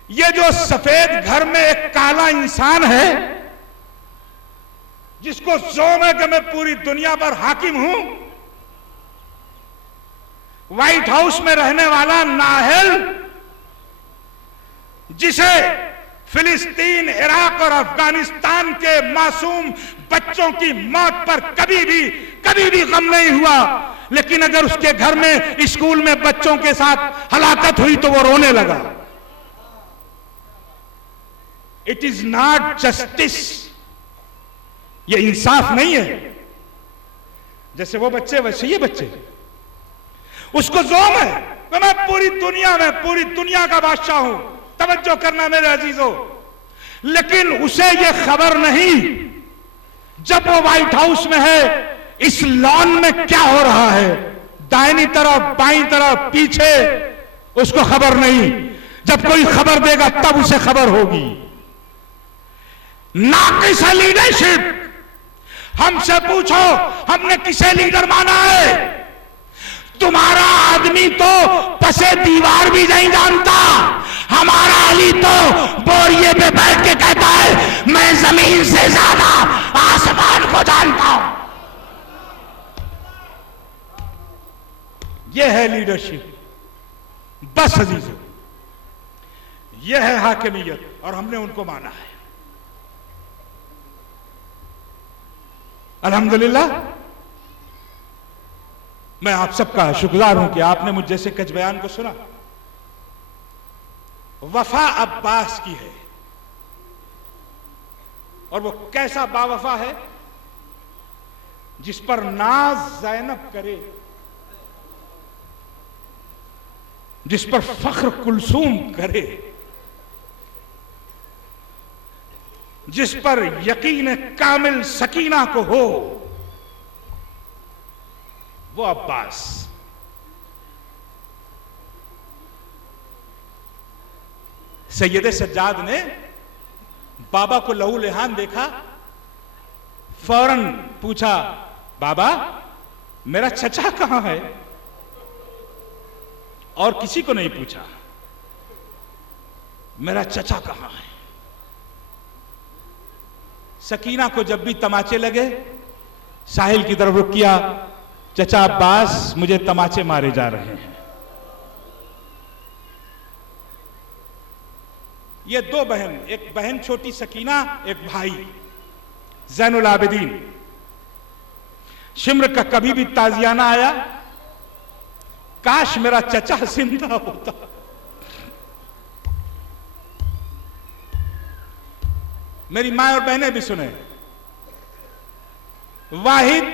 ये जो सफेद घर में एक काला इंसान है जिसको जोम है कि मैं पूरी दुनिया पर हाकिम हूं, व्हाइट हाउस में रहने वाला नाहल जिसे फिलिस्तीन, इराक और अफगानिस्तान के मासूम बच्चों की मौत पर कभी भी गम नहीं हुआ, लेकिन अगर उसके घर में स्कूल में बच्चों के साथ हलाकत हुई तो वो रोने लगा। इट इज नॉट जस्टिस, ये इंसाफ नहीं है। जैसे वो बच्चे वैसे ये बच्चे, उसको जोम है कि मैं पूरी दुनिया का बादशाह हूं। तवज्जो करना मेरे अजीजों, लेकिन उसे ये खबर नहीं जब वो व्हाइट हाउस में है इस लॉन में क्या हो रहा है, दाहिनी तरफ, बाईं तरफ, पीछे, उसको खबर नहीं। जब कोई खबर देगा तब उसे खबर होगी। नाकिस है लीडरशिप। हमसे पूछो हमने किसे लीडर माना है? तुम्हारा आदमी तो पसे दीवार भी नहीं जानता, हमारा अली तो बोरिए पे बैठ के कहता है मैं जमीन से ज्यादा आसमान को जानता हूं। यह है लीडरशिप। बस अजीजों, यह है हाकिमियत और हमने उनको माना है। अल्हम्दुलिल्लाह, मैं आप सबका शुक्रगुजार हूं कि आपने मुझ जैसे कच बयान को सुना। वफा अब्बास की है, और वो कैसा बावफा है जिस पर नाज ज़ैनब करे, जिस पर फख्र कुलसूम करे, जिस पर यकीन कामिल सकीना को हो, वो अब्बास। सैयद सज्जाद ने बाबा को लहू लहान देखा, फौरन पूछा, बाबा मेरा चचा कहां है? और किसी को नहीं पूछा मेरा चचा कहां है। सकीना को जब भी तमाचे लगे साहिल की तरफ रुक किया, चचा अब्बास मुझे तमाचे मारे जा रहे हैं। ये दो बहन, एक बहन छोटी सकीना, एक भाई ज़ैनुल आबिदीन। शिम्र का कभी भी ताजियाना आया, काश मेरा चचा जिंदा होता। मेरी माँ और बहनें भी सुने। वाहिद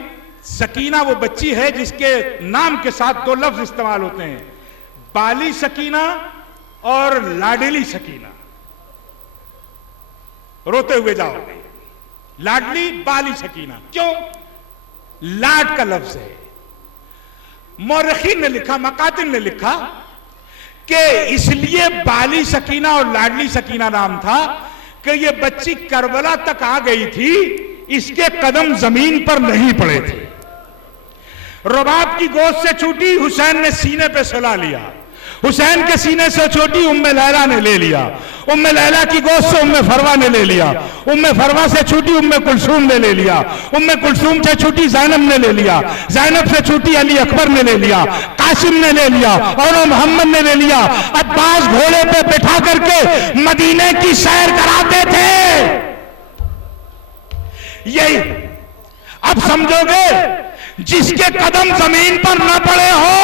सकीना वो बच्ची है जिसके नाम के साथ दो लफ्ज इस्तेमाल होते हैं, बाली सकीना और लाडली सकीना। रोते हुए जाओगे, लाडली बाली सकीना। क्यों? लाड का लफ्ज है। मौरखीन ने लिखा, मकातिल ने लिखा कि इसलिए बाली सकीना और लाडली सकीना नाम था कि ये बच्ची करबला तक आ गई थी, इसके कदम जमीन पर नहीं पड़े थे। रबाब की गोद से छूटी, हुसैन ने सीने पे सुला लिया। हुसैन के सीने से छूटी, उम्मे लैला ने ले लिया। उम्मे लैला की गोद से उम्मे फरवा ने ले लिया। उम्मे फरवा से छूटी, उम्मे कुलसूम ने ले लिया। उम्मे कुलसूम से छूटी, ज़ैनब ने ले लिया। ज़ैनब से छूटी, अली अकबर ने ले लिया। कासिम ने ले लिया और मोहम्मद ने ले लिया। अब्बास घोड़े पे बैठा करके मदीने की सैर कराते थे। यही अब समझोगे, जिसके कदम जमीन पर न पड़े हो,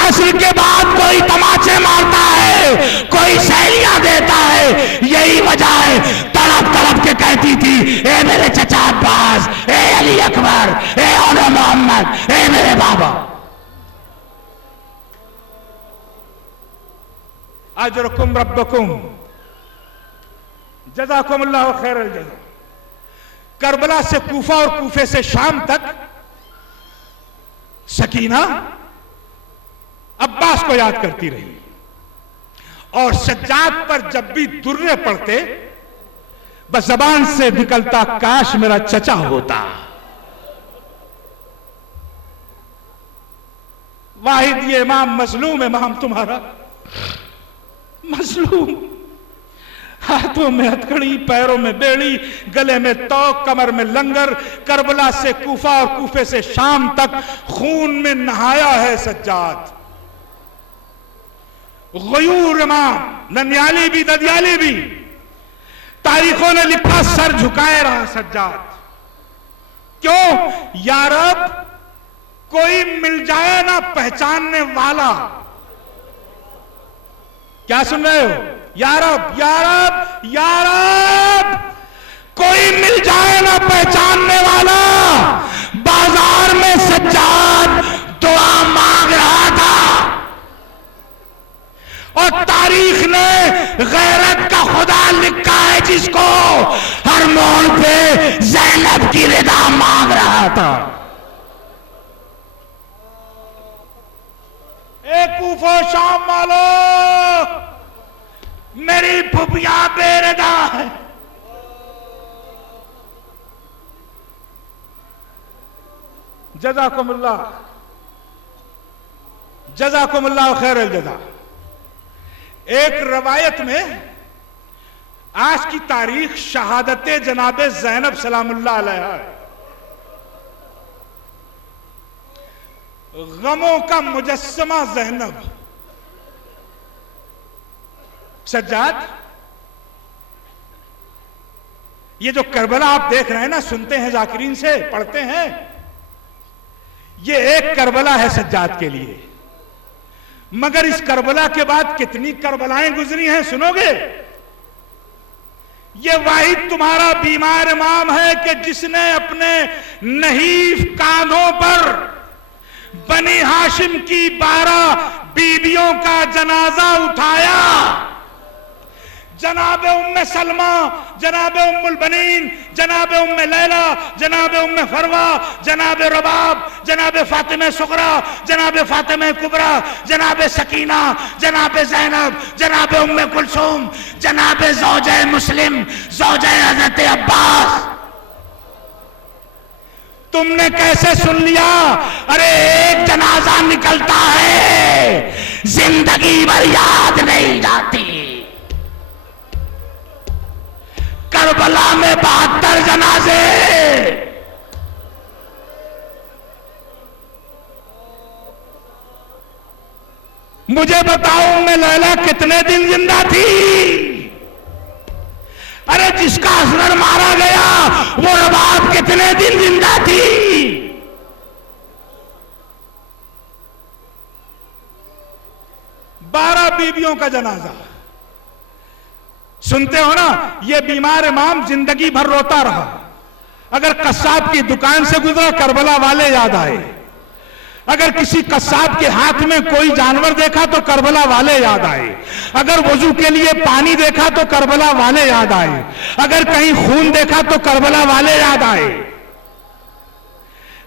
असर के बाद कोई तमाचे मारता है, कोई सैलियां देता है। यही वजह है तड़प तड़प के कहती थी, ए मेरे चचा अब्बास, ए अली अकबर, ए औला मोहम्मद, ए मेरे बाबा। अजरकुम रब्बकुम जज़ाकुमुल्लाहु खैरल जज़ा। करबला से कूफा और कूफे से शाम तक सकीना अब्बास को याद करती रही, और सज्जाद पर जब भी दुर्रे पड़ते बस जबान से निकलता, काश मेरा चचा होता। वाहिद ये इमाम मजलूम इमाम तुम्हारा, मजलूम, हाथों में हथकड़ी, पैरों में बेड़ी, गले में तौक, कमर में लंगर। करबला से कूफा और कूफे से शाम तक खून में नहाया है सज्जाद। गयूर इमाम, ननियाली भी ददियाली भी, तारीखों ने लिखा सर झुकाए रहा सज्जाद। क्यों? या रब, कोई मिल जाए ना पहचानने वाला। क्या सुन रहे हो? या रब, या रब, या रब, कोई मिल जाए ना पहचानने वाला। बाजार में सज्जाद दुआ मांग रहा था, और तारीख ने गैरत का खुदा लिखा है जिसको हर मोड़ पे ज़ैनब की रिदा मांग रहा था। एक कूफा शाम वालो, मेरी फुफिया बेरदा है। जज़ाकुमुल्लाह, जज़ाकुमुल्लाह खैरल जज़ा। एक रवायत में आज की तारीख शहादत जनाब ज़ैनब सलामुल्लाह अलैहा है। गमों का मुजस्समा ज़ैनब। सज्जाद, ये जो करबला आप देख रहे हैं ना, सुनते हैं जाकिरीन से, पढ़ते हैं, ये एक करबला है सज्जाद के लिए। मगर इस करबला के बाद कितनी करबलाएं गुजरी हैं सुनोगे। ये वाहिद तुम्हारा बीमार इमाम है कि जिसने अपने नहीफ कांधों पर बनी हाशिम की 12 बीबियों का जनाजा उठाया। जनाब उम्मे सलमा, जनाब उम्मुल बनीन, जनाब उम्मे लैला, जनाब उम्मे फरवा, जनाब रबाब, जनाब फातिमा सुगरा, जनाब फातिमा कुबरा, जनाब सकीना, जनाब ज़ैनब, जनाब उम्मे कुलसूम, जनाब ज़ौजे मुस्लिम, ज़ौजे हज़रत अब्बास। तुमने कैसे सुन लिया? अरे एक जनाजा निकलता है, जिंदगी भर याद नहीं जाती। करबला में 72 जनाजे। मुझे बताओ मैं लैला कितने दिन जिंदा थी? अरे जिसका असगर मारा गया वो रबाब कितने दिन जिंदा थी? बारह बीबियों का जनाजा। सुनते हो ना, ये बीमार इमाम जिंदगी भर रोता रहा। अगर कस्साब की दुकान से गुजरा, करबला वाले याद आए। अगर किसी कस्साब के हाथ में कोई जानवर देखा तो करबला वाले याद आए। अगर वजू के लिए पानी देखा तो करबला वाले याद आए। अगर कहीं खून देखा तो करबला वाले याद आए।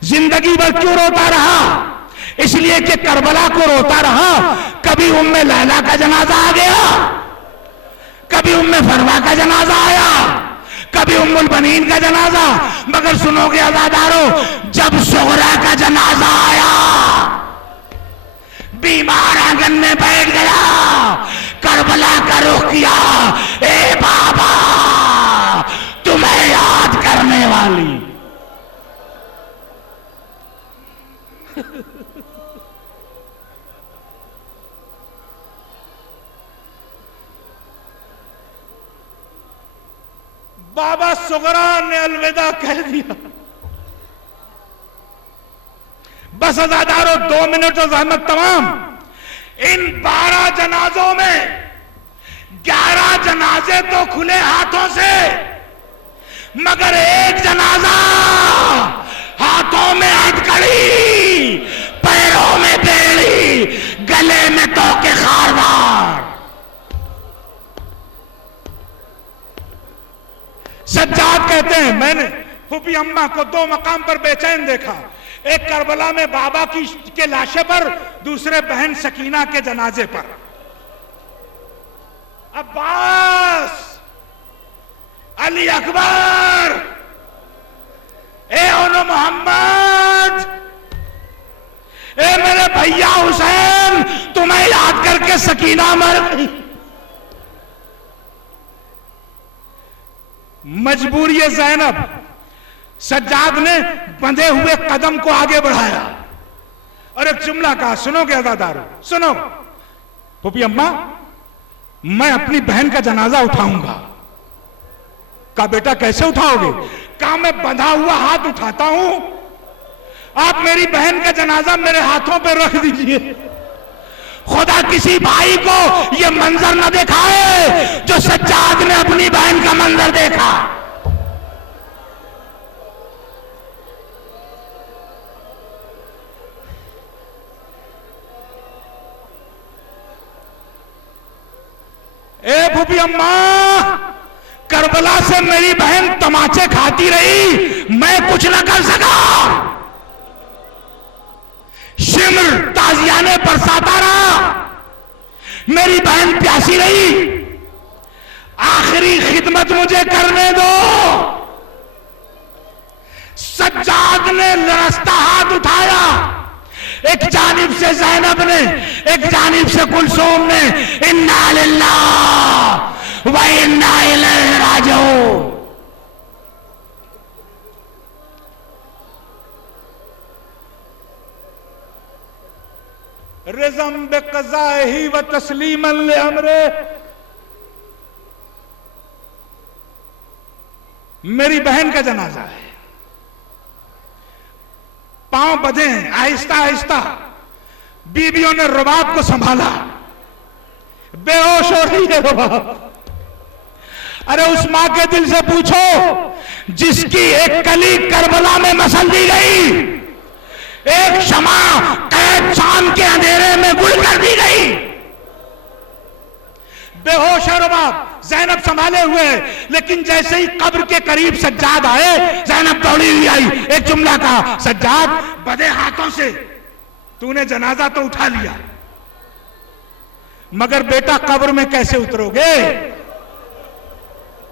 जिंदगी भर क्यों रोता रहा? इसलिए कि करबला को रोता रहा। कभी उम्मे लैला का जनाजा आ गया, कभी उम्मे फरवा का जनाजा आया, कभी उम्मुल बनीन का जनाजा। मगर सुनोगे अज़ादारों, जब सुगरा का जनाजा आया, बीमार आंगन में बैठ गया, करबला का रुख किया, ए बाबा तुम्हें याद करने वाली। बाबा सुगरा ने अलविदा कह दिया। बस अज़ादारों 2 मिनट और ज़हमत तमाम। इन 12 जनाजों में 11 जनाजे तो खुले हाथों से, मगर एक जनाजा हाथों में हथकड़ी, पैरों में बेड़ी, गले में तोके खारदार। सज्जाद कहते हैं, मैंने फूफी अम्मा को 2 मकाम पर बेचैन देखा। एक करबला में बाबा की के लाशे पर, दूसरे बहन सकीना के जनाजे पर। अब्बास, अली अकबर, ए ओनो मोहम्मद, ए मेरे भैया हुसैन, तुम्हें याद करके सकीना मर गई। मजबूरी ज़ैनब, सज्जाद ने बंधे हुए कदम को आगे बढ़ाया और एक जुमला कहा, सुनोगे अज़ादारों, सुनो। फूफी अम्मा, मैं अपनी बहन का जनाजा उठाऊंगा। कहा बेटा कैसे उठाओगे? कहा मैं बंधा हुआ हाथ उठाता हूं, आप मेरी बहन का जनाजा मेरे हाथों पे रख दीजिए। खुदा किसी भाई को यह मंजर न दिखाए जो सज्जाद ने अपनी बहन का मंजर देखा। ए फूफी अम्मा, करबला से मेरी बहन तमाचे खाती रही, मैं कुछ न कर सका। शिमर ताजियाने बरसाता रहा, मेरी बहन प्यासी रही। आखिरी खिदमत मुझे करने दो। सज्जाद ने लरसता हाथ उठाया। एक जानिब से ज़ैनब ने, एक जानिब से कुलसूम ने, इन्ना लिल्लाह व इन्ना इलैहि राजिऊन। रिज़म बिक़ज़ाइही व तस्लीमन लिअम्रे। मेरी बहन का जनाजा है, पांव बंधे हैं, आहिस्ता आहिस्ता बीबियों ने रुबाब को संभाला। बेहोश हो रही है रुबाब। अरे उस मां के दिल से पूछो जिसकी एक कली करबला में मसल दी गई, एक शमा कैद शाम के अंधेरे में गुल कर दी गई। बेहोश है रुबाब, ज़ैनब संभाले हुए है, लेकिन जैसे ही कब्र के करीब सज्जाद आए, ज़ैनब दौड़ी हुई आई। एक जुमला कहा, सज्जाद बंधे हाथों से तूने जनाजा तो उठा लिया, मगर बेटा कब्र में कैसे उतरोगे?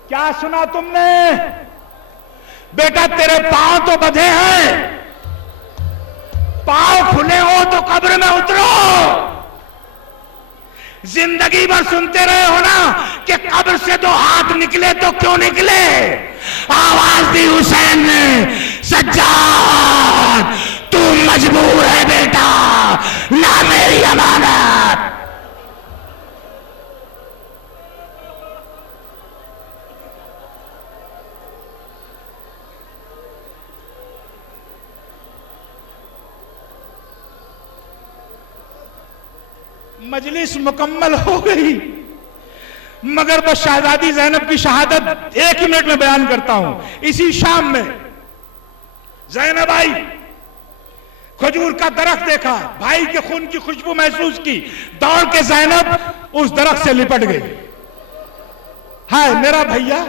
क्या सुना तुमने? बेटा तेरे पांव तो बंधे हैं, पांव खुले हो तो कब्र में उतरो। जिंदगी भर सुनते रहे हो ना कि कब्र से दो हाथ निकले तो क्यों निकले? आवाज दी हुसैन ने, सज्जाद तू मजबूर है बेटा, ना मेरी अमानत। मजलिस मुकम्मल हो गई, मगर बस शहजादी ज़ैनब की शहादत 1 ही मिनट में बयान करता हूं। इसी शाम में ज़ैनब आई, खजूर का दरख्त देखा, भाई के खून की खुशबू महसूस की, दौड़ के ज़ैनब उस दरख्त से लिपट गई। हाय मेरा भैया,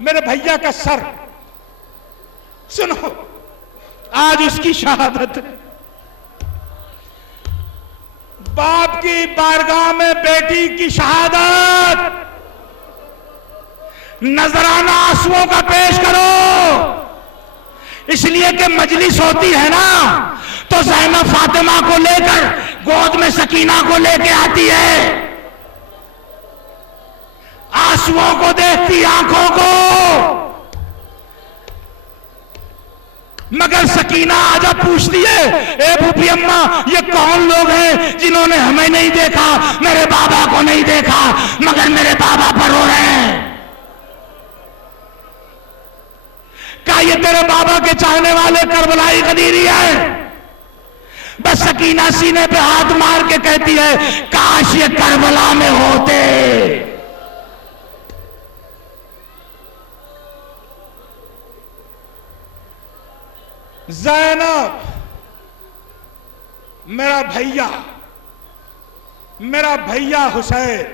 मेरे भैया का सर, सुनो आज उसकी शहादत। बाप की बारगाह में बेटी की शहादत, नजराना आंसुओं का पेश करो। इसलिए कि मजलिस होती है ना तो ज़ैनब फातिमा को लेकर गोद में सकीना को लेके आती है, आंसुओं को देखती आंखों को। मगर सकीना आजा पूछती है, ए फूफी अम्मा ये कौन लोग हैं जिन्होंने हमें नहीं देखा, मेरे बाबा को नहीं देखा, मगर मेरे बाबा पर रो रहे हैं। क्या ये तेरे बाबा के चाहने वाले करबलाई गदीरी है? बस सकीना सीने पे हाथ मार के कहती है, काश ये करबला में होते। ज़ैनब मेरा भैया, मेरा भैया हुसैन,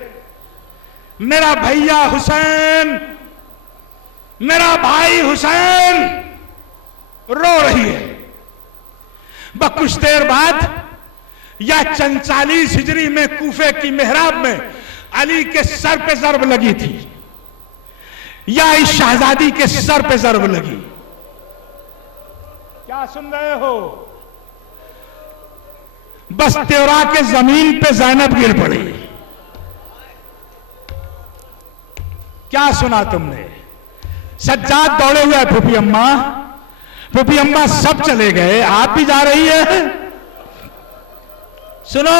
मेरा भैया हुसैन, मेरा भाई हुसैन रो रही है। बस कुछ देर बाद या चंद 40 हिजरी में कूफे की मेहराब में अली के सर पे ज़रब लगी थी, या इस शहजादी के सर पे ज़रब लगी। क्या सुन रहे हो? बस त्योरा के जमीन पे ज़ैनब गिर पड़ी। क्या सुना तुमने? सज्जाद दौड़े हुए हैं, फूफी अम्मा, फूफी अम्मा सब चले गए, आप भी जा रही है। सुनो,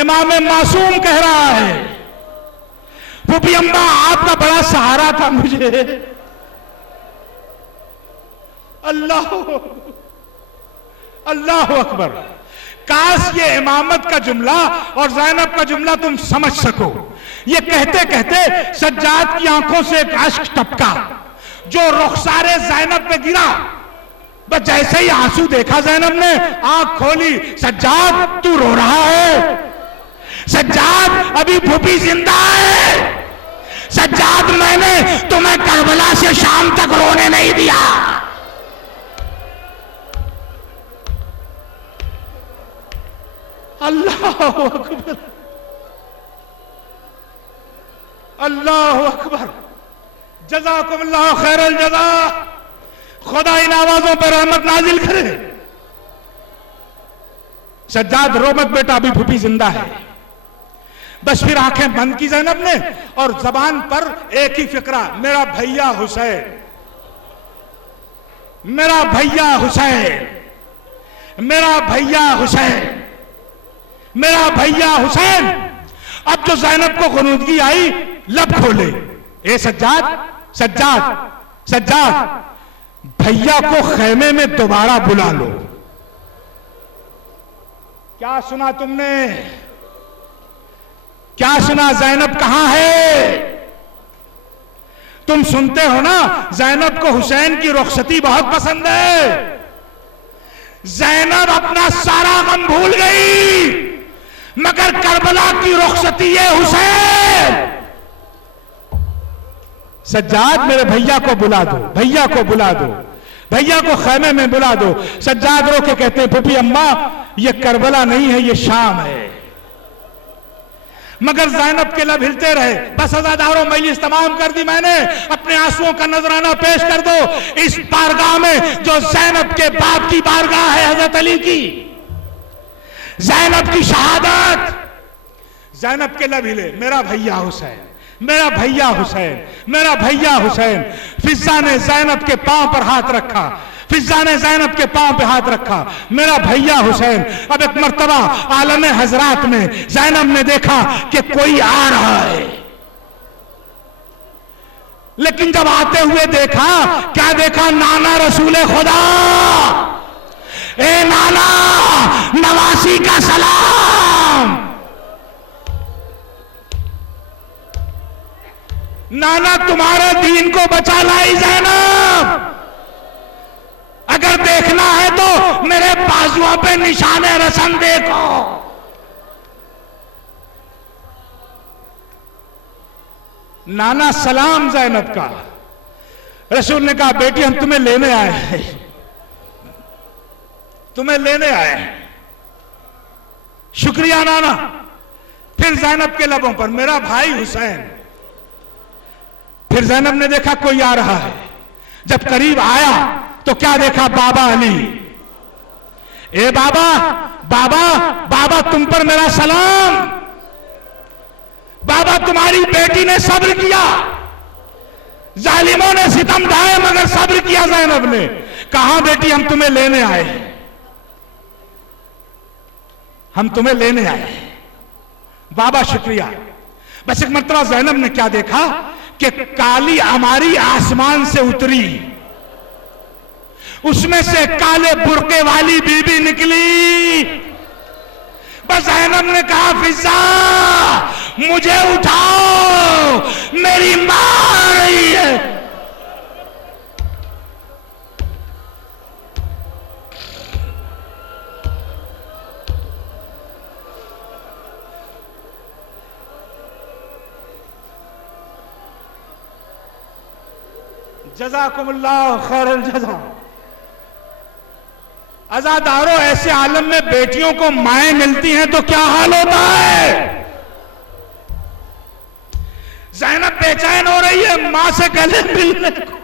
इमाम मासूम कह रहा है, फूफी अम्मा आपका बड़ा सहारा था मुझे। अल्लाह अल्लाह अकबर। काश ये इमामत का जुमला और ज़ैनब का जुमला तुम समझ सको। ये कहते कहते सज्जाद की आंखों से एक अश्क टपका जो रुखसारे ज़ैनब पे गिरा। बस जैसे ही आंसू देखा ज़ैनब ने, आंख खोली, सज्जाद तू रो रहा है? सज्जाद अभी फूफी जिंदा है। सज्जाद मैंने तुम्हें करबला से शाम तक रोने नहीं दिया। अल्लाह अकबर, अल्लाह अकबर। जज़ाकुमुल्लाह खैरल जज़ा। खुदा इन आवाजों पर रहमत नाजिल करे। सज्जाद रो मत बेटा, अभी फूफी जिंदा है। बस फिर आंखें बंद की ज़ैनब ने और जबान पर एक ही फिक्रा, मेरा भैया हुसैन, मेरा भैया हुसैन, मेरा भैया हुसैन, मेरा भैया हुसैन। अब जो ज़ैनब को ग़ुनूदगी आई, लब खोले, ए सज्जाद, सज्जाद, सज्जाद, भैया को खैमे में दोबारा बुला लो। क्या सुना तुमने? क्या सुना? ज़ैनब कहां है? तुम सुनते हो ना, ज़ैनब को हुसैन की रुखसती बहुत पसंद है। ज़ैनब अपना सारा गम भूल गई, मगर करबला की रुखसती है हुसैन। सज्जाद मेरे भैया को बुला दो, भैया को बुला दो, भैया को खैमे में बुला दो। सज्जाद रो के कहते हैं, फूफी अम्मा ये करबला नहीं है, ये शाम है। मगर ज़ैनब के लब हिलते रहे। बस अज़ादारों, मजलिस तमाम कर दी मैंने, अपने आंसुओं का नजराना पेश कर दो इस बारगाह में जो ज़ैनब के बाप की बारगाह है, हज़रत अली की। ज़ैनब की शहादत। ज़ैनब के लब हिले, मेरा भैया हुसैन, मेरा भैया हुसैन, मेरा भैया हुसैन। फिज़्ज़ा ने ज़ैनब के पांव पर हाथ रखा, फिज़्ज़ा ने ज़ैनब के पांव पे हाथ रखा, मेरा भैया हुसैन। अब एक मर्तबा आलम हजरात में ज़ैनब ने देखा कि कोई आ रहा है, लेकिन जब आते हुए देखा, क्या देखा? नाना रसूल खुदा। ए नाना, नवासी का सलाम। नाना तुम्हारे दीन को बचा लाई ज़ैनब। अगर देखना है तो मेरे बाजुओं पे निशाने रसन देखो। नाना सलाम ज़ैनब का। रसूल ने कहा बेटी हम तुम्हें लेने आए हैं, तुम्हें लेने आए हैं। शुक्रिया नाना। फिर ज़ैनब के लबों पर मेरा भाई हुसैन। फिर ज़ैनब ने देखा कोई आ रहा है। जब करीब आया तो क्या देखा? बाबा अली। ए बाबा, बाबा, बाबा तुम पर मेरा सलाम। बाबा तुम्हारी बेटी ने सब्र किया, जालिमों ने सितम ढाए मगर सब्र किया। ज़ैनब ने कहा बेटी हम तुम्हें लेने आए, हम तुम्हें लेने आए। बाबा शुक्रिया। बस एक मर्तबा ज़ैनब ने क्या देखा कि काली अमारी आसमान से उतरी, उसमें से काले बुर्के वाली बीबी निकली। बस ज़ैनब ने कहा फिजा मुझे उठाओ, मेरी मां आ रही है। जज़ाकुमुल्लाह खैरल जज़ा। अज़ादारों, ऐसे आलम में बेटियों को माएं मिलती हैं तो क्या हाल होता है। ज़ैनब बेचैन हो रही है मां से गले मिलने को।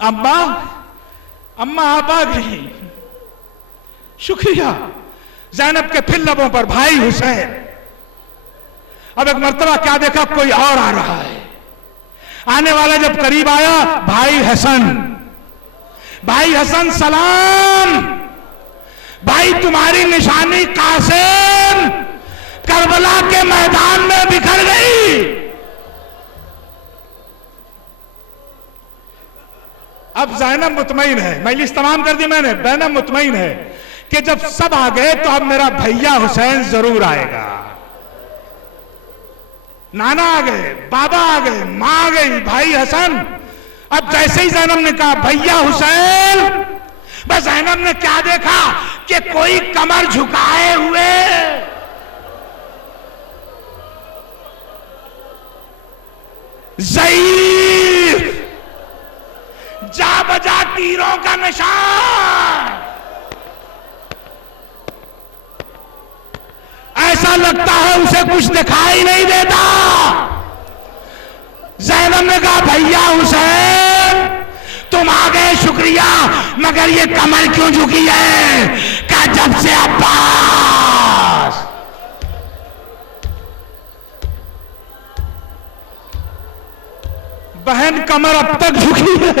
अम्मा, अम्मा आप आ गई, शुक्रिया। ज़ैनब के फिर लबों पर भाई हुसैन। अब एक मर्तबा क्या देखा? कोई और आ रहा है। आने वाला जब करीब आया, भाई हसन। भाई हसन सलाम। भाई तुम्हारी निशानी कासिम करबला के मैदान में बिखर गई। अब ज़ैनब मुतमईन है, मजलिस तमाम कर दी मैंने। ज़ैनब मुतमईन है कि जब सब आ गए तो अब मेरा भैया हुसैन जरूर आएगा। नाना आ गए, बाबा आ गए, मां आ गई, भाई हसन। अब जैसे ही ज़ैनब ने कहा भैया हुसैन, बस ज़ैनब ने क्या देखा कि कोई कमर झुकाए हुए ज़ईफ जा बजा तीरों का निशान। ऐसा लगता है उसे कुछ दिखाई नहीं देता। ज़ैनब ने कहा भैया हुसैन तुम आ गए, शुक्रिया, मगर ये कमर क्यों झुकी है? क्या जब से अब्बास। बहन कमर अब तक झुकी है।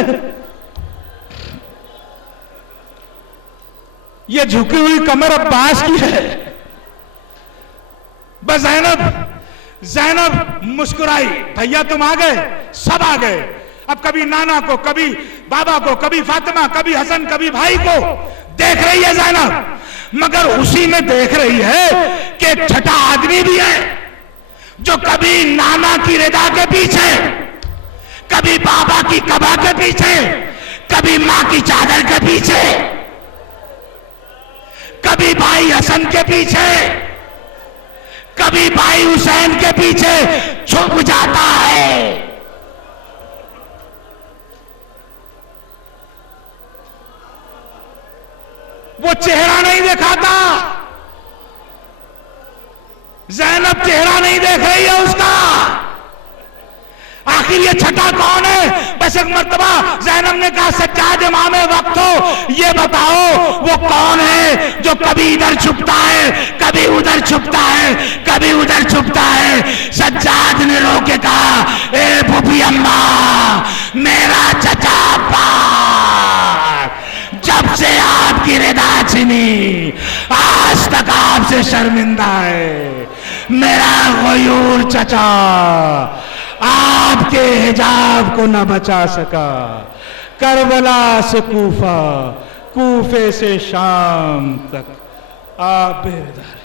ये झुकी हुई कमर अब्बास की है। बस ज़ैनब मुस्कुराई, भैया तुम आ गए, सब आ गए। अब कभी नाना को, कभी बाबा को, कभी फातिमा, कभी हसन, कभी भाई को देख रही है ज़ैनब, मगर उसी में देख रही है कि एक छठा आदमी भी है जो कभी नाना की रिदा के पीछे, कभी बाबा की कबा के पीछे, कभी मां की चादर के पीछे, कभी भाई हसन के पीछे, कभी भाई हुसैन के पीछे छुप जाता है। वो चेहरा नहीं दिखाता। ज़ैनब चेहरा नहीं देख रही है उसका। आखिर ये छठा कौन है? बस एक मर्तबा ज़ैनब ने कहा सज्जाद इमाम वक्त हो, ये बताओ वो कौन है जो कभी इधर छुपता है, कभी उधर छुपता है, कभी उधर छुपता है। सज्जाद ने रो के कहा ए फूफी अम्मा, मेरा चचा पाक जब से आपकी रिदा छिनी आज तक आपसे शर्मिंदा है। मेरा गयूर चचा आपके हिजाब को न बचा सका। करबला से कूफा, कूफे से शाम तक आप बेदार।